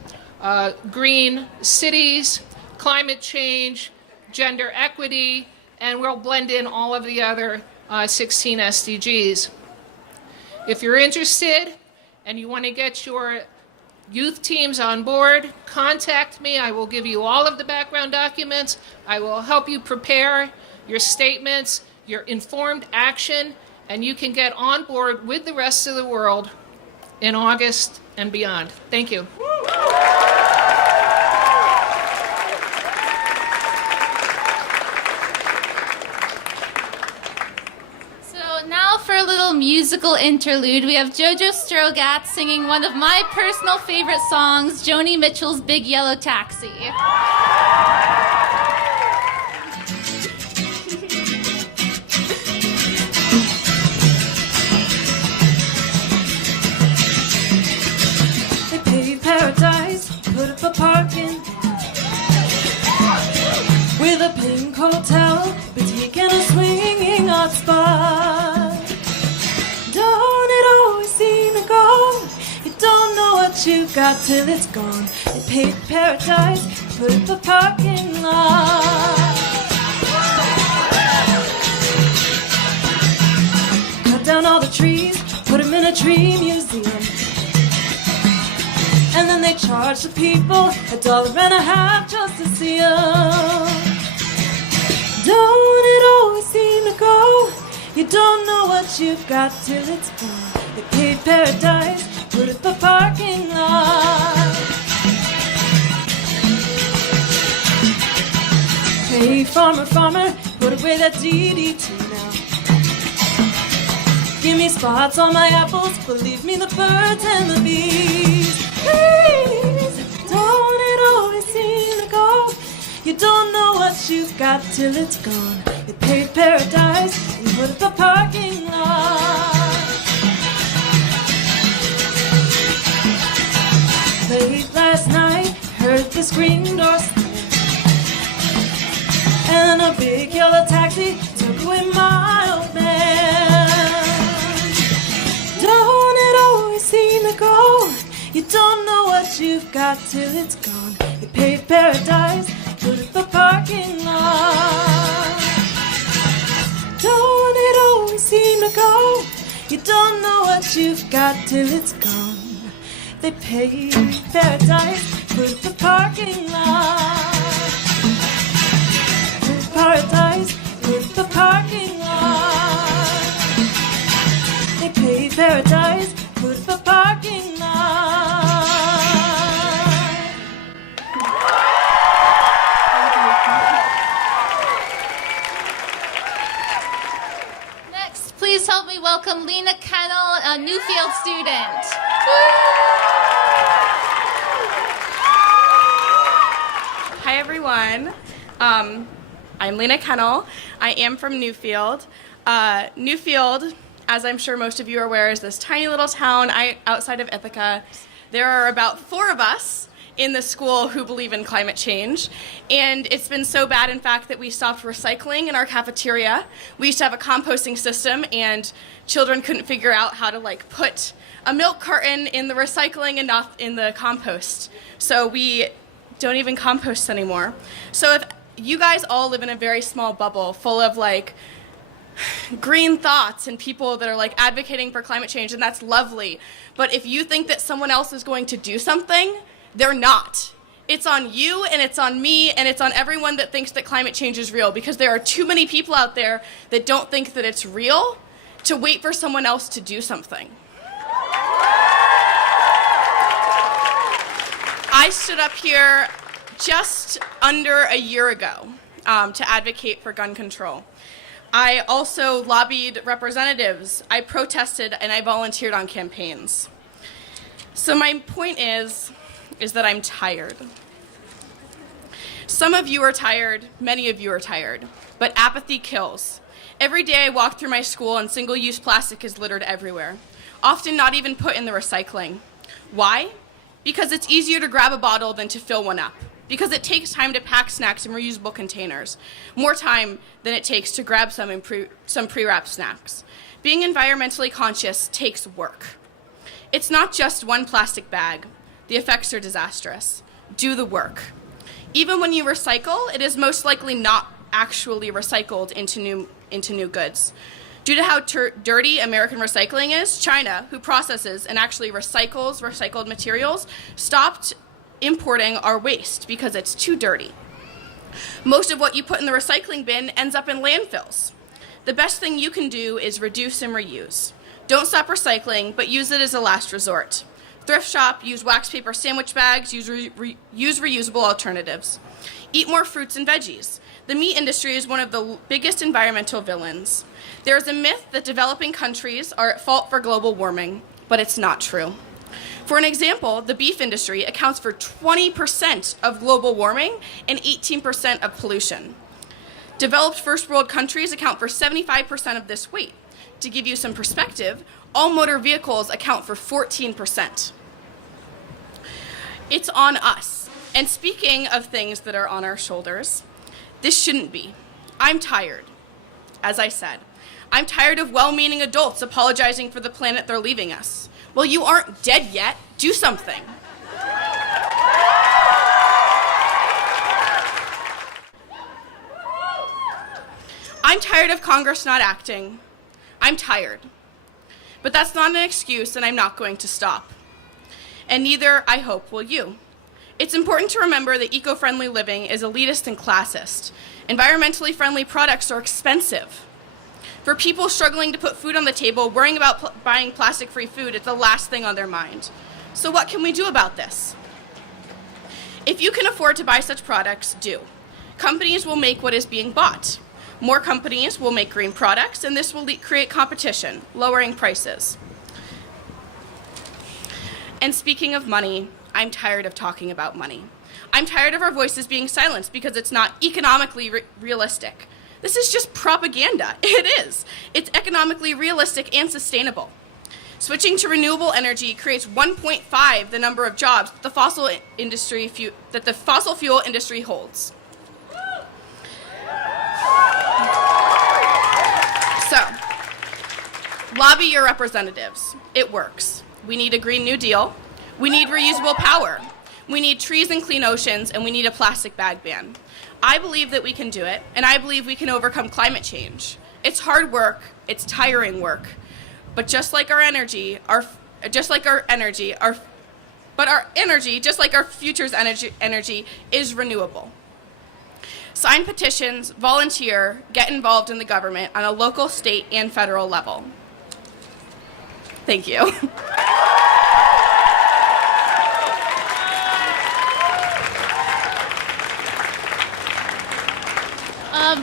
green cities, climate change, gender equity, and we'll blend in all of the other 16 SDGs. If you're interested and you want to get your youth teams on board, contact me. I will give you all of the background documents. I will help you prepare your statements, your informed action, and you can get on board with the rest of the world in August and beyond. Thank you. So now for a little musical interlude, we have Jojo Strogat singing one of my personal favorite songs, Joni Mitchell's Big Yellow Taxi. Paradise, put up a parking with a pink hotel, boutique and a swinging hot spot. Don't it always seem to go? You don't know what you got till it's gone. They paved paradise, put up a parking lot. Cut down all the trees, put them in a tree museum. And then they charge the people $1.50 just to see them. Don't it always seem to go? You don't know what you've got till it's gone. They paved paradise, put up a parking lot. Hey, farmer, farmer, put away that DDT now. Give me spots on my apples, believe me, the birds and the bees. Please, don't it always seem to go? You don't know what you've got till it's gone. They paved paradise and put up a parking lot. Late last night, heard the screen door slam, and a big yellow taxi took away my old man. Don't it always seem to go? You don't know what you've got till it's gone. They paved paradise, put up a parking lot. Don't it always seem to go? You don't know what you've got till it's gone. They paved paradise, put up a parking lot. Put paradise, put up a parking lot. They paved paradise, put up a parking lot. Next, please help me welcome Lena Kennel, a Newfield student. Hi everyone, I'm Lena Kennel. I am from Newfield. Newfield, as I'm sure most of you are aware, is this tiny little town outside of Ithaca. There are about 4 of us in the school who believe in climate change, and it's been so bad, in fact, that we stopped recycling in our cafeteria. We used to have a composting system, and children couldn't figure out how to put a milk carton in the recycling and not in the compost. So we don't even compost anymore. So if you guys all live in a very small bubble full of green thoughts and people that are advocating for climate change, and that's lovely. But if you think that someone else is going to do something, they're not. It's on you, and it's on me, and it's on everyone that thinks that climate change is real, because there are too many people out there that don't think that it's real to wait for someone else to do something. I stood up here just under a year ago to advocate for gun control. I also lobbied representatives, I protested, and I volunteered on campaigns. So my point is that I'm tired. Some of you are tired, many of you are tired, but apathy kills. Every day I walk through my school and single-use plastic is littered everywhere, often not even put in the recycling. Why? Because it's easier to grab a bottle than to fill one up. Because it takes time to pack snacks in reusable containers. More time than it takes to grab some pre-wrapped snacks. Being environmentally conscious takes work. It's not just one plastic bag. The effects are disastrous. Do the work. Even when you recycle, it is most likely not actually recycled into new goods. Due to how dirty American recycling is, China, who processes and actually recycles recycled materials, stopped importing our waste because it's too dirty. Most of what you put in the recycling bin ends up in landfills. The best thing you can do is reduce and reuse. Don't stop recycling, but use it as a last resort. Thrift shop, use wax paper sandwich bags, use reusable alternatives. Eat more fruits and veggies. The meat industry is one of the biggest environmental villains. There is a myth that developing countries are at fault for global warming, but it's not true. For an example, the beef industry accounts for 20% of global warming and 18% of pollution. Developed first world countries account for 75% of this weight. To give you some perspective, all motor vehicles account for 14%. It's on us. And speaking of things that are on our shoulders, this shouldn't be. I'm tired, as I said. I'm tired of well-meaning adults apologizing for the planet they're leaving us. Well, you aren't dead yet. Do something. I'm tired of Congress not acting. I'm tired. But that's not an excuse, and I'm not going to stop. And neither, I hope, will you. It's important to remember that eco-friendly living is elitist and classist. Environmentally friendly products are expensive. For people struggling to put food on the table, worrying about buying plastic-free food is the last thing on their mind. So what can we do about this? If you can afford to buy such products, do. Companies will make what is being bought. More companies will make green products, and this will create competition, lowering prices. And speaking of money, I'm tired of talking about money. I'm tired of our voices being silenced because it's not economically realistic. This is just propaganda. It is. It's economically realistic and sustainable. Switching to renewable energy creates 1.5 the number of jobs that the fossil fuel industry holds. So, lobby your representatives. It works. We need a Green New Deal. We need reusable power. We need trees and clean oceans, and we need a plastic bag ban. I believe that we can do it, and I believe we can overcome climate change. It's hard work, it's tiring work, but just like our future's energy is renewable. Sign petitions, volunteer, get involved in the government on a local, state, and federal level. Thank you.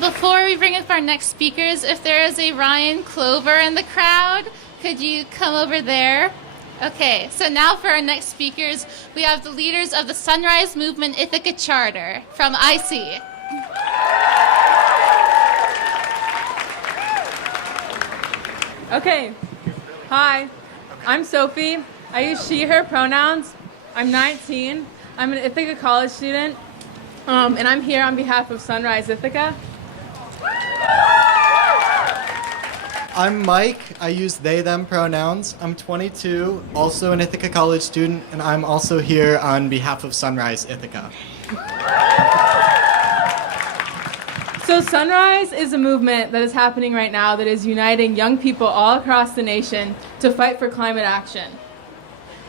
Before we bring up our next speakers, if there is a Ryan Clover in the crowd, could you come over there? Okay, so now for our next speakers, we have the leaders of the Sunrise Movement Ithaca Charter from IC. Okay. Hi, I'm Sophie. I use she, her pronouns. I'm 19. I'm an Ithaca College student, and I'm here on behalf of Sunrise Ithaca. I'm Mike. I use they, them pronouns. I'm 22, also an Ithaca College student, and I'm also here on behalf of Sunrise Ithaca. So Sunrise is a movement that is happening right now that is uniting young people all across the nation to fight for climate action.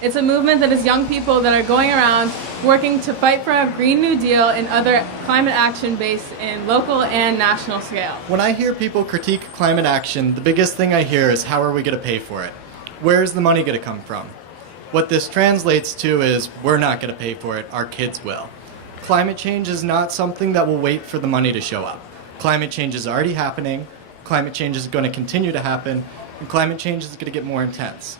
It's a movement that is young people that are going around working to fight for a Green New Deal and other climate action based in local and national scale. When I hear people critique climate action, the biggest thing I hear is how are we going to pay for it? Where is the money going to come from? What this translates to is we're not going to pay for it, our kids will. Climate change is not something that will wait for the money to show up. Climate change is already happening, climate change is going to continue to happen, and climate change is going to get more intense.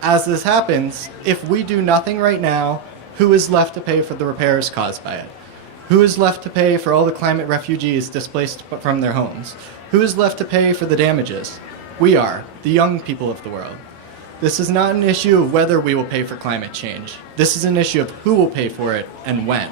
As this happens, if we do nothing right now, who is left to pay for the repairs caused by it? Who is left to pay for all the climate refugees displaced from their homes? Who is left to pay for the damages? We are, the young people of the world. This is not an issue of whether we will pay for climate change. This is an issue of who will pay for it and when.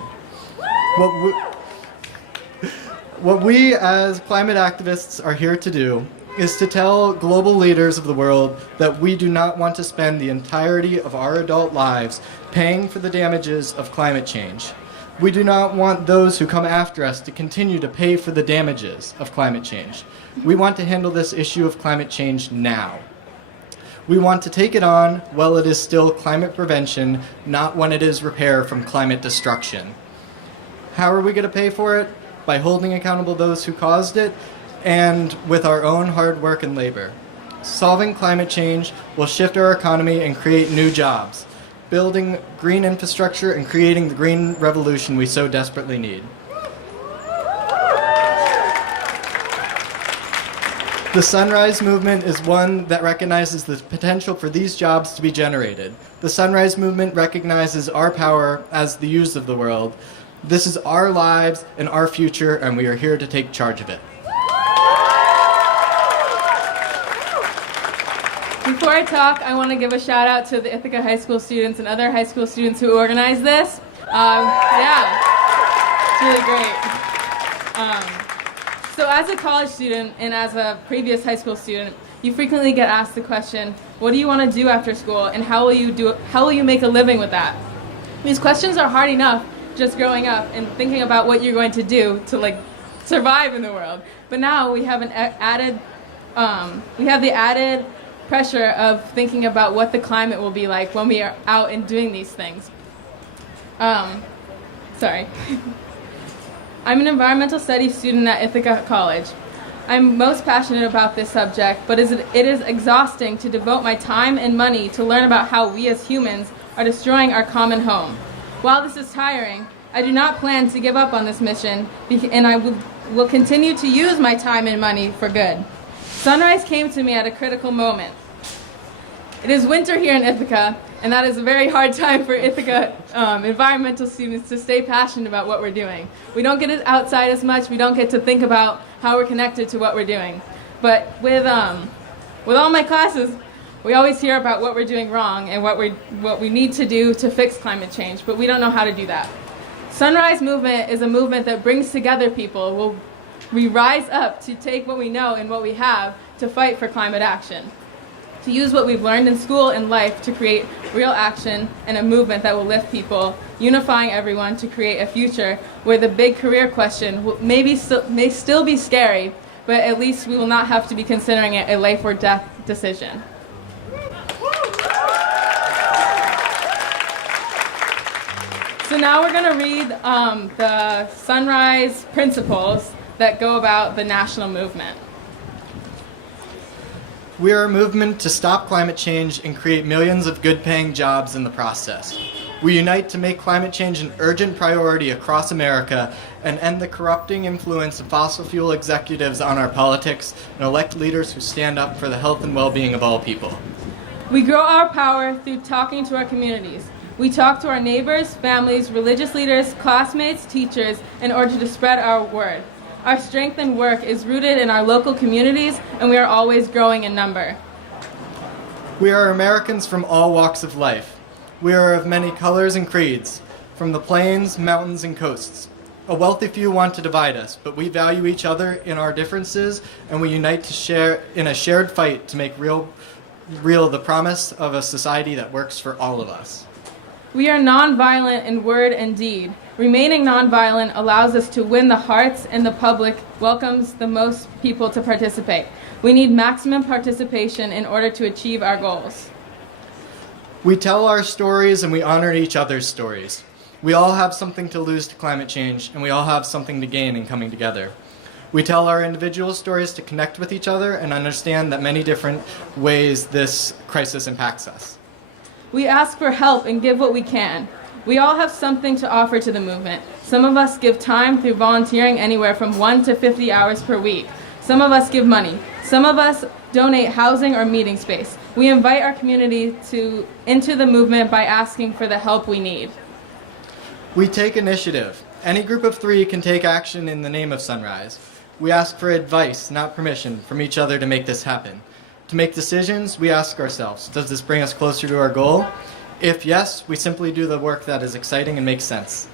What we as climate activists are here to do is to tell global leaders of the world that we do not want to spend the entirety of our adult lives paying for the damages of climate change. We do not want those who come after us to continue to pay for the damages of climate change. We want to handle this issue of climate change now. We want to take it on while it is still climate prevention, not when it is repair from climate destruction. How are we going to pay for it? By holding accountable those who caused it, and with our own hard work and labor. Solving climate change will shift our economy and create new jobs, building green infrastructure and creating the green revolution we so desperately need. The Sunrise Movement is one that recognizes the potential for these jobs to be generated. The Sunrise Movement recognizes our power as the youth of the world. This is our lives and our future, and we are here to take charge of it. Before I talk, I want to give a shout out to the Ithaca High School students and other high school students who organized this. It's really great. So as a college student and as a previous high school student, you frequently get asked the question, what do you want to do after school and how will you make a living with that? These questions are hard enough just growing up and thinking about what you're going to do to survive in the world. But now we have the added pressure of thinking about what the climate will be like when we are out and doing these things. Sorry. I'm an environmental studies student at Ithaca College. I'm most passionate about this subject, but it is exhausting to devote my time and money to learn about how we as humans are destroying our common home. While this is tiring, I do not plan to give up on this mission, and I will continue to use my time and money for good. Sunrise came to me at a critical moment. It is winter here in Ithaca, and that is a very hard time for Ithaca environmental students to stay passionate about what we're doing. We don't get outside as much, we don't get to think about how we're connected to what we're doing. But with all my classes, we always hear about what we're doing wrong and what we need to do to fix climate change, but we don't know how to do that. Sunrise Movement is a movement that brings together people. We rise up to take what we know and what we have to fight for climate action, to use what we've learned in school and life to create real action and a movement that will lift people, unifying everyone to create a future where the big career question may still be scary, but at least we will not have to be considering it a life or death decision. So now we're going to read the Sunrise principles that go about the national movement. We are a movement to stop climate change and create millions of good-paying jobs in the process. We unite to make climate change an urgent priority across America and end the corrupting influence of fossil fuel executives on our politics and elect leaders who stand up for the health and well-being of all people. We grow our power through talking to our communities. We talk to our neighbors, families, religious leaders, classmates, teachers, in order to spread our word. Our strength and work is rooted in our local communities, and we are always growing in number. We are Americans from all walks of life. We are of many colors and creeds, from the plains, mountains, and coasts. A wealthy few want to divide us, but we value each other in our differences, and we unite to share in a shared fight to make real the promise of a society that works for all of us. We are nonviolent in word and deed. Remaining nonviolent allows us to win the hearts, and the public welcomes the most people to participate. We need maximum participation in order to achieve our goals. We tell our stories and we honor each other's stories. We all have something to lose to climate change, and we all have something to gain in coming together. We tell our individual stories to connect with each other and understand that many different ways this crisis impacts us. We ask for help and give what we can. We all have something to offer to the movement. Some of us give time through volunteering anywhere from 1 to 50 hours per week. Some of us give money. Some of us donate housing or meeting space. We invite our community into the movement by asking for the help we need. We take initiative. Any group of 3 can take action in the name of Sunrise. We ask for advice, not permission, from each other to make this happen. To make decisions, we ask ourselves, does this bring us closer to our goal? If yes, we simply do the work that is exciting and makes sense.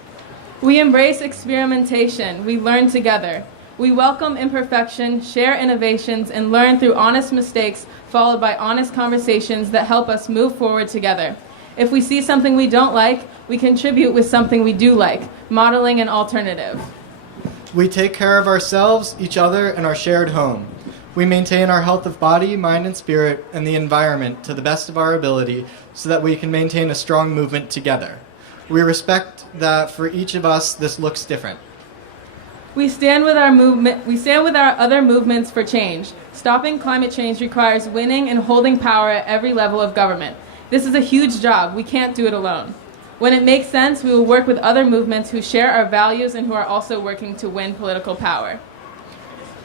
We embrace experimentation. We learn together. We welcome imperfection, share innovations, and learn through honest mistakes, followed by honest conversations that help us move forward together. If we see something we don't like, we contribute with something we do like, modeling an alternative. We take care of ourselves, each other, and our shared home. We maintain our health of body, mind, and spirit, and the environment to the best of our ability so that we can maintain a strong movement together. We respect that for each of us, this looks different. We stand with our other movements for change. Stopping climate change requires winning and holding power at every level of government. This is a huge job. We can't do it alone. When it makes sense, we will work with other movements who share our values and who are also working to win political power.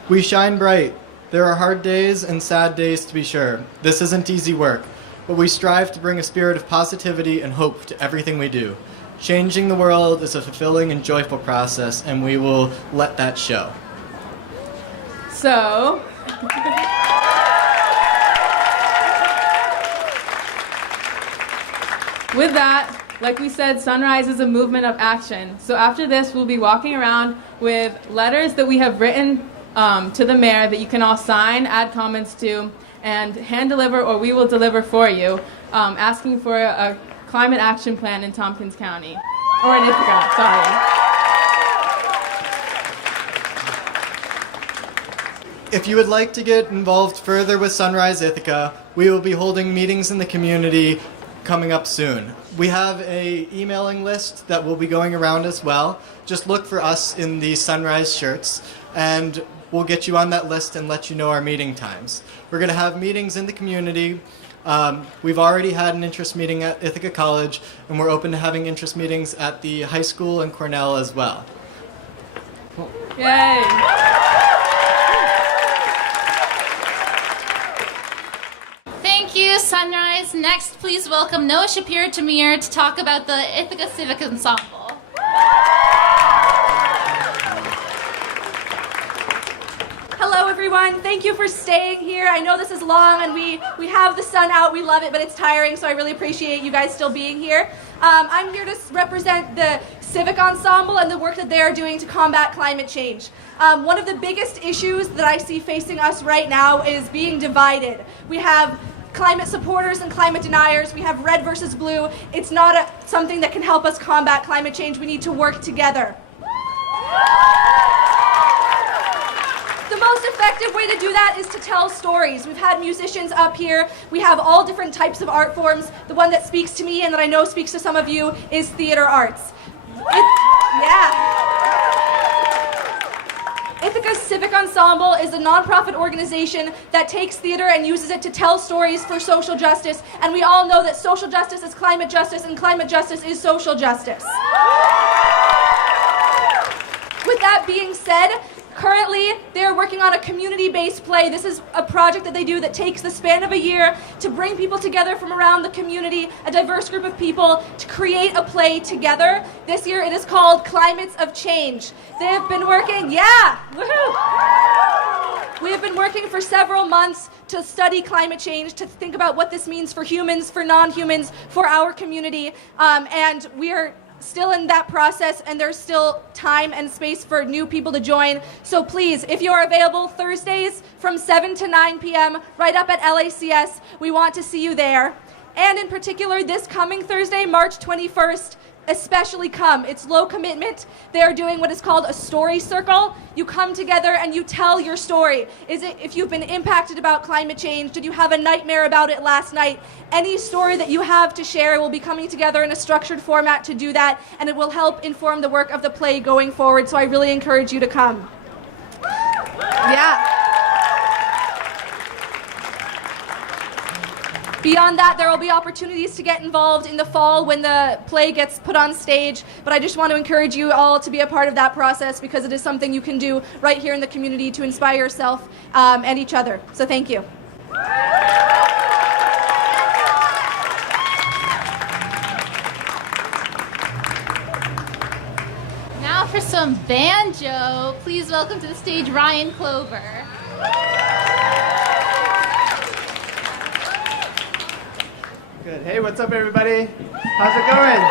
We shine bright. There are hard days and sad days to be sure. This isn't easy work, but we strive to bring a spirit of positivity and hope to everything we do. Changing the world is a fulfilling and joyful process, and we will let that show. So, with that, like we said, Sunrise is a movement of action. So after this, we'll be walking around with letters that we have written to the mayor that you can all sign, add comments to, and hand deliver, or we will deliver for you, asking for a climate action plan in Tompkins County, or in Ithaca, sorry. If you would like to get involved further with Sunrise Ithaca, we will be holding meetings in the community coming up soon. We have an emailing list that will be going around as well. Just look for us in the Sunrise shirts, and we'll get you on that list and let you know our meeting times. We're going to have meetings in the community. We've already had an interest meeting at Ithaca College, and we're open to having interest meetings at the high school and Cornell as well. Yay! Thank you, Sunrise. Next, please welcome Noah Shapiro-Tamir to talk about the Ithaca Civic Ensemble. Hello, everyone. Thank you for staying here. I know this is long, and we have the sun out. We love it, but it's tiring, so I really appreciate you guys still being here. I'm here to represent the Civic Ensemble and the work that they are doing to combat climate change. One of the biggest issues that I see facing us right now is being divided. We have climate supporters and climate deniers. We have red versus blue. It's not something that can help us combat climate change. We need to work together. The most effective way to do that is to tell stories. We've had musicians up here. We have all different types of art forms. The one that speaks to me and that I know speaks to some of you is theater arts. Ithaca's Civic Ensemble is a nonprofit organization that takes theater and uses it to tell stories for social justice. And we all know that social justice is climate justice, and climate justice is social justice. With that being said, Currently, they're working on a community-based play. This is a project that they do that takes the span of a year to bring people together from around the community, a diverse group of people, to create a play together. This year it is called Climates of Change. They have been working, woohoo! We have been working for several months to study climate change, to think about what this means for humans, for non-humans, for our community, and we are still in that process, and there's still time and space for new people to join. So please, if you're available Thursdays from 7 to 9 p.m. right up at LACS, we want to see you there. And in particular, this coming Thursday, March 21st, especially come. It's low commitment. They're doing what is called a story circle. You come together and you tell your story. Is it if you've been impacted about climate change? Did you have a nightmare about it last night? Any story that you have to share will be coming together in a structured format to do that, and it will help inform the work of the play going forward. So I really encourage you to come. Yeah. Beyond that, there will be opportunities to get involved in the fall when the play gets put on stage, but I just want to encourage you all to be a part of that process because it is something you can do right here in the community to inspire yourself and each other. So thank you. Now for some banjo, please welcome to the stage Ryan Clover. Good. Hey, what's up, everybody? How's it going?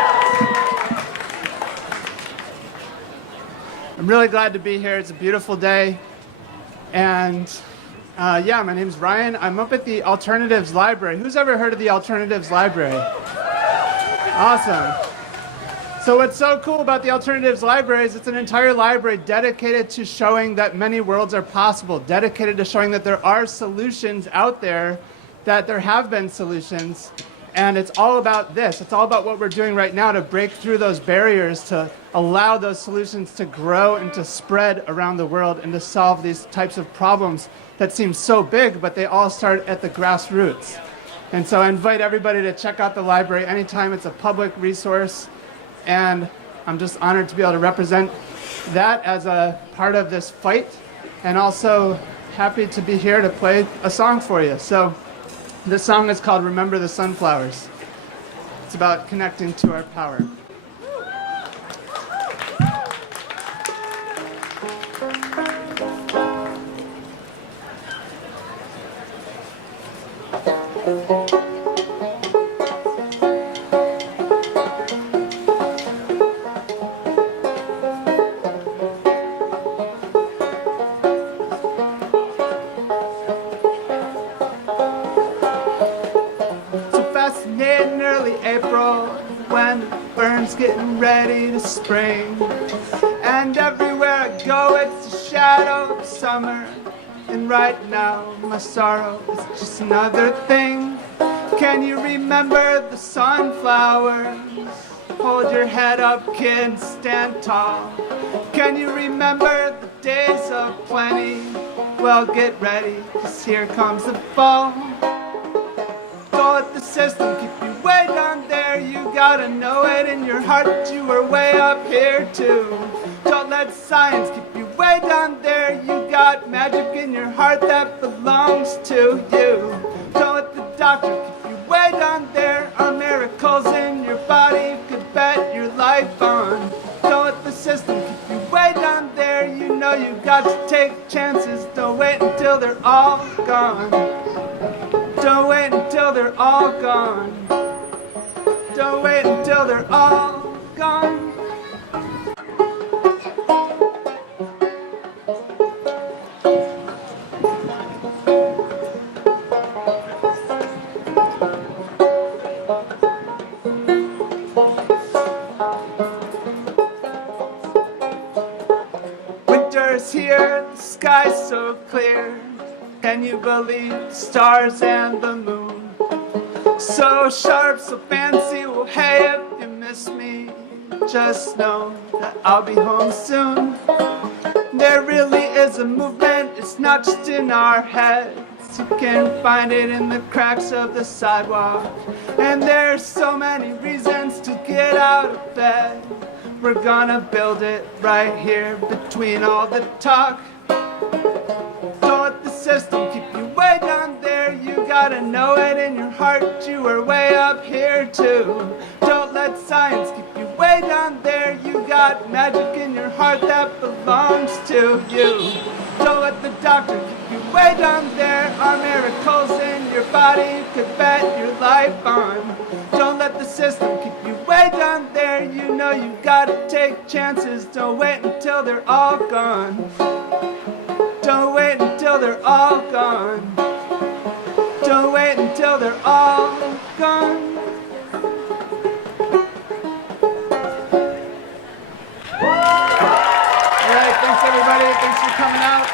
I'm really glad to be here. It's a beautiful day. And yeah, my name's Ryan. I'm up at the Alternatives Library. Who's ever heard of the Alternatives Library? Awesome. So what's so cool about the Alternatives Library is it's an entire library dedicated to showing that many worlds are possible, dedicated to showing that there are solutions out there, that there have been solutions. And it's all about this. It's all about what we're doing right now to break through those barriers, to allow those solutions to grow and to spread around the world and to solve these types of problems that seem so big, but they all start at the grassroots. And so I invite everybody to check out the library anytime. It's a public resource. And I'm just honored to be able to represent that as a part of this fight, and also happy to be here to play a song for you. So this song is called Remember the Sunflowers. It's about connecting to our power. Getting ready to spring, and everywhere I go it's a shadow of summer, and right now my sorrow is just another thing. Can you remember the sunflowers? Hold your head up, kid, stand tall. Can you remember the days of plenty? Well, get ready, 'cause here comes the fall. Don't let the system keep you way down there. You gotta know it in your heart that you are way up here too. Don't let science keep you way down there. You got magic in your heart that belongs to you. Don't let the doctor keep you way down there. Are miracles in your body you could bet your life on. Don't let the system keep you way down there. You know you got to take chances. Don't wait until they're all gone. Don't wait until they're all gone. Don't wait until they're all gone. Winter's here, the sky's so clear. Can you believe the stars and the moon? So sharp, so fancy, well hey, if you miss me, just know that I'll be home soon. There really is a movement, it's not just in our heads. You can find it in the cracks of the sidewalk. And there's so many reasons to get out of bed. We're gonna build it right here between all the talk. Don't let the system keep you way down there. You gotta know it in your heart. You are way up here too. Don't let science keep you way down there. You got magic in your heart that belongs to you. Don't let the doctor keep you way down there. Are miracles in your body you could bet your life on. Don't let the system keep you way down there. You know you gotta take chances. Don't wait until they're all gone. Don't wait until they're all gone. Don't wait until they're all gone. All right, thanks everybody. Thanks for coming out.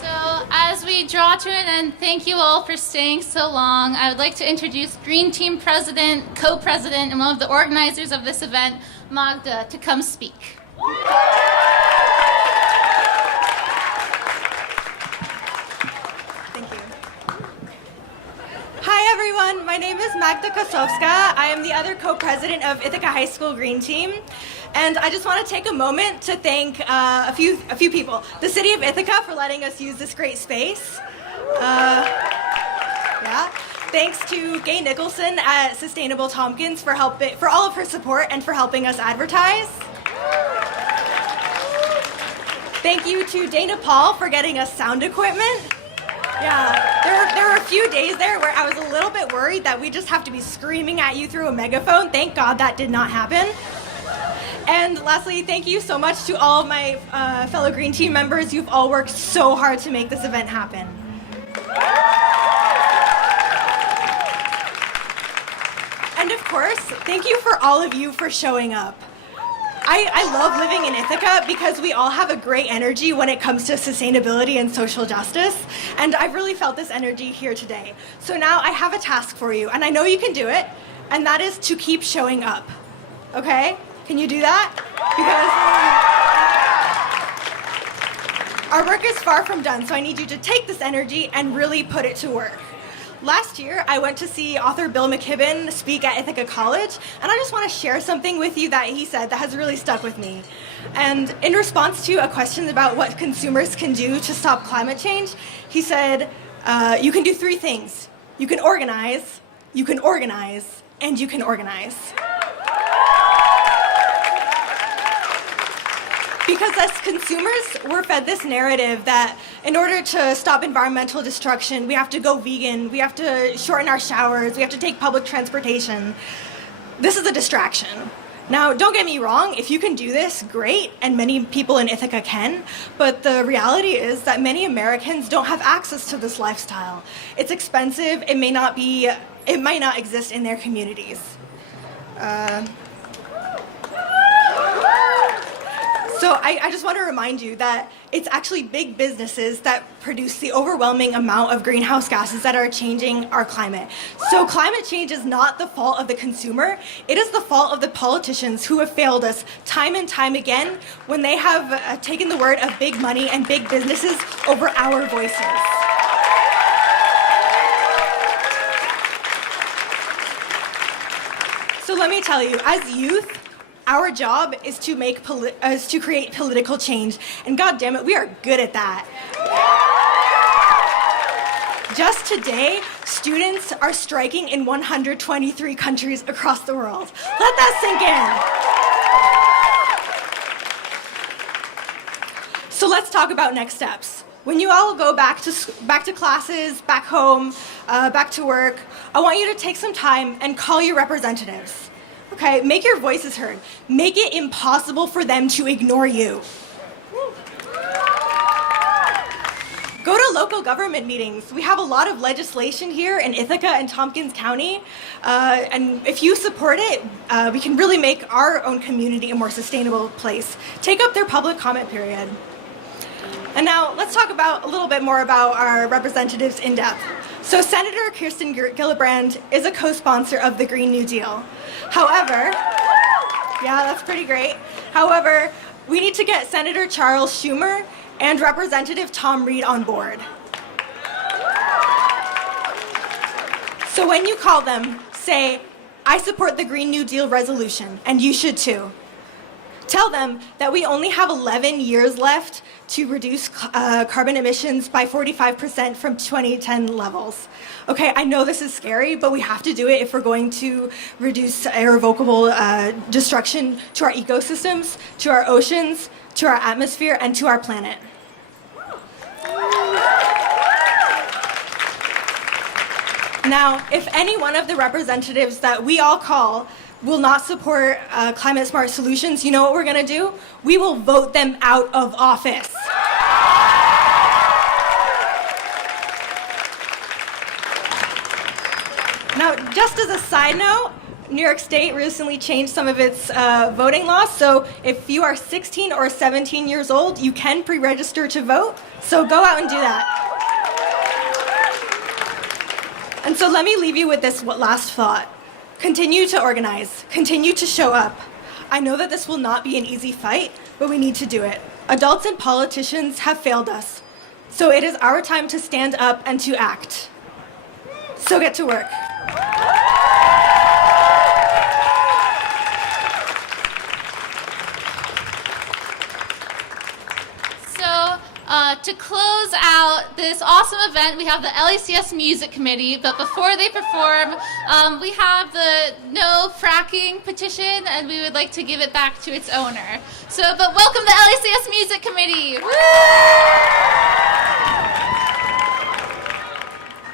So as we draw to an end, thank you all for staying so long. I would like to introduce Green Team President, Co-President, and one of the organizers of this event, Magda, to come speak. Hi everyone, my name is Magda Kosowska. I am the other co-president of Ithaca High School Green Team. And I just want to take a moment to thank a few people. The city of Ithaca for letting us use this great space. Thanks to Gay Nicholson at Sustainable Tompkins for all of her support and for helping us advertise. Thank you to Dana Paul for getting us sound equipment. Yeah, there were a few days there where I was a little bit worried that we just have to be screaming at you through a megaphone. Thank God that did not happen. And lastly, thank you so much to all of my fellow Green Team members. You've all worked so hard to make this event happen. And of course, thank you for all of you for showing up. I love living in Ithaca because we all have a great energy when it comes to sustainability and social justice, and I've really felt this energy here today. So now I have a task for you, and I know you can do it, and that is to keep showing up. Okay? Can you do that? Because our work is far from done, so I need you to take this energy and really put it to work. Last year, I went to see author Bill McKibben speak at Ithaca College, and I just want to share something with you that he said that has really stuck with me. And in response to a question about what consumers can do to stop climate change, he said, you can do three things. You can organize, and you can organize. Because as consumers, we're fed this narrative that in order to stop environmental destruction, we have to go vegan, we have to shorten our showers, we have to take public transportation. This is a distraction. Now, don't get me wrong, if you can do this, great, and many people in Ithaca can, but the reality is that many Americans don't have access to this lifestyle. It's expensive, it might not exist in their communities. So I just want to remind you that it's actually big businesses that produce the overwhelming amount of greenhouse gases that are changing our climate. So climate change is not the fault of the consumer. It is the fault of the politicians who have failed us time and time again when they have taken the word of big money and big businesses over our voices. So let me tell you, as youth, our job is to create political change, and God damn it, we are good at that. Just today, students are striking in 123 countries across the world. Let that sink in. So let's talk about next steps. When you all go back to classes, back home, back to work, I want you to take some time and call your representatives. Okay, make your voices heard. Make it impossible for them to ignore you. Go to local government meetings. We have a lot of legislation here in Ithaca and Tompkins County, and if you support it, we can really make our own community a more sustainable place. Take up their public comment period. And now let's talk a little bit more about our representatives in depth. So Senator Kirsten Gillibrand is a co-sponsor of the Green New Deal. However, yeah, that's pretty great. However, we need to get Senator Charles Schumer and Representative Tom Reed on board. So when you call them, say, I support the Green New Deal resolution, and you should too. Tell them that we only have 11 years left to reduce carbon emissions by 45% from 2010 levels. Okay, I know this is scary, but we have to do it if we're going to reduce irrevocable destruction to our ecosystems, to our oceans, to our atmosphere, and to our planet. Now, if any one of the representatives that we all call will not support climate smart solutions, you know what we're going to do? We will vote them out of office. Now, just as a side note, New York State recently changed some of its voting laws, so if you are 16 or 17 years old, you can pre-register to vote, so go out and do that. And so let me leave you with this last thought. Continue to organize. Continue to show up. I know that this will not be an easy fight, but we need to do it. Adults and politicians have failed us. So it is our time to stand up and to act. So get to work. To close out this awesome event, we have the LACS Music Committee, but before they perform, we have the No Fracking petition, and we would like to give it back to its owner. But welcome the LACS Music Committee. Woo!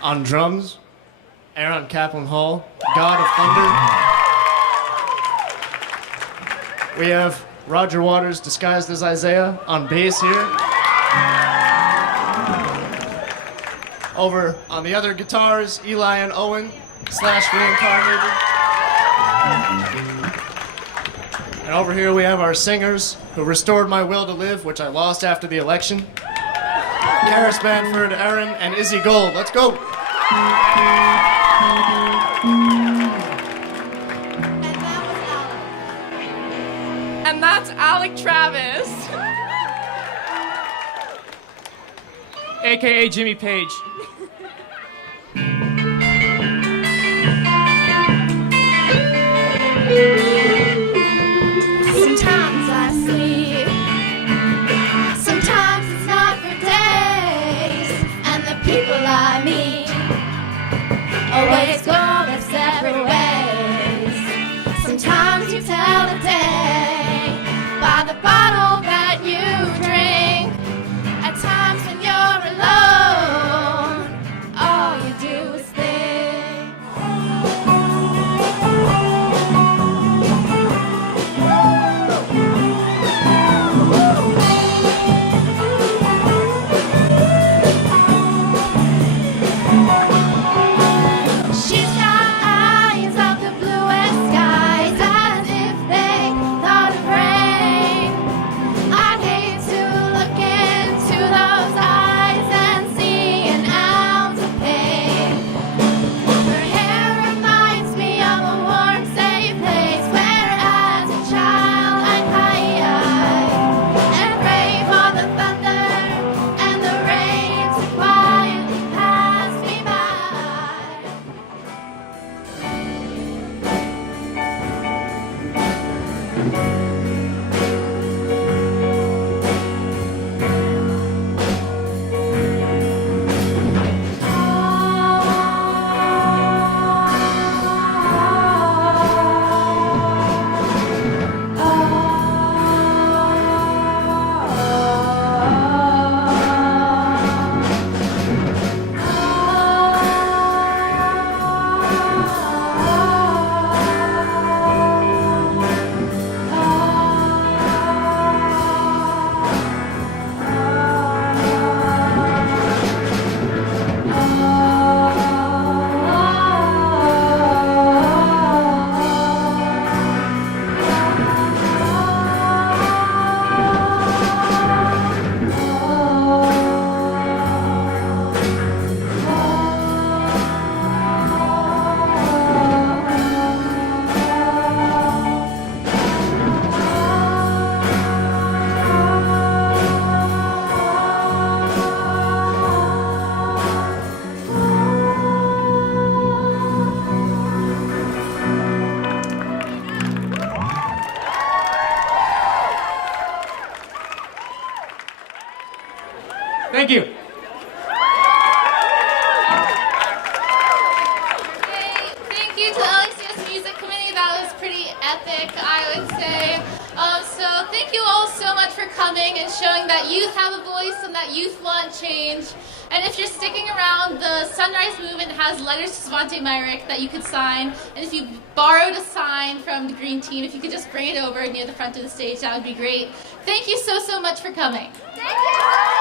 On drums, Aaron Kaplan Hall, God of Thunder. We have Roger Waters disguised as Isaiah on bass here. Over on the other guitars, Eli and Owen / reincarnated. And over here we have our singers who restored my will to live, which I lost after the election. Karis Banford, Aaron, and Izzy Gold. Let's go! And that's Alec Travis. AKA Jimmy Page. Sometimes I sleep, sometimes it's not for days, and the people I meet always go their separate ways. Sometimes you tell the day by the bottle that you drink. At times when you're alone, all you do is think. Thank you. Thank you to the LACS Music Committee. That was pretty epic, I would say. So thank you all so much for coming and showing that youth have a voice and that youth want change. And if you're sticking around, the Sunrise Movement has letters to Svante Myrick that you could sign. And if you borrowed a sign from the Green Team, if you could just bring it over near the front of the stage, that would be great. Thank you so much for coming. Thank you.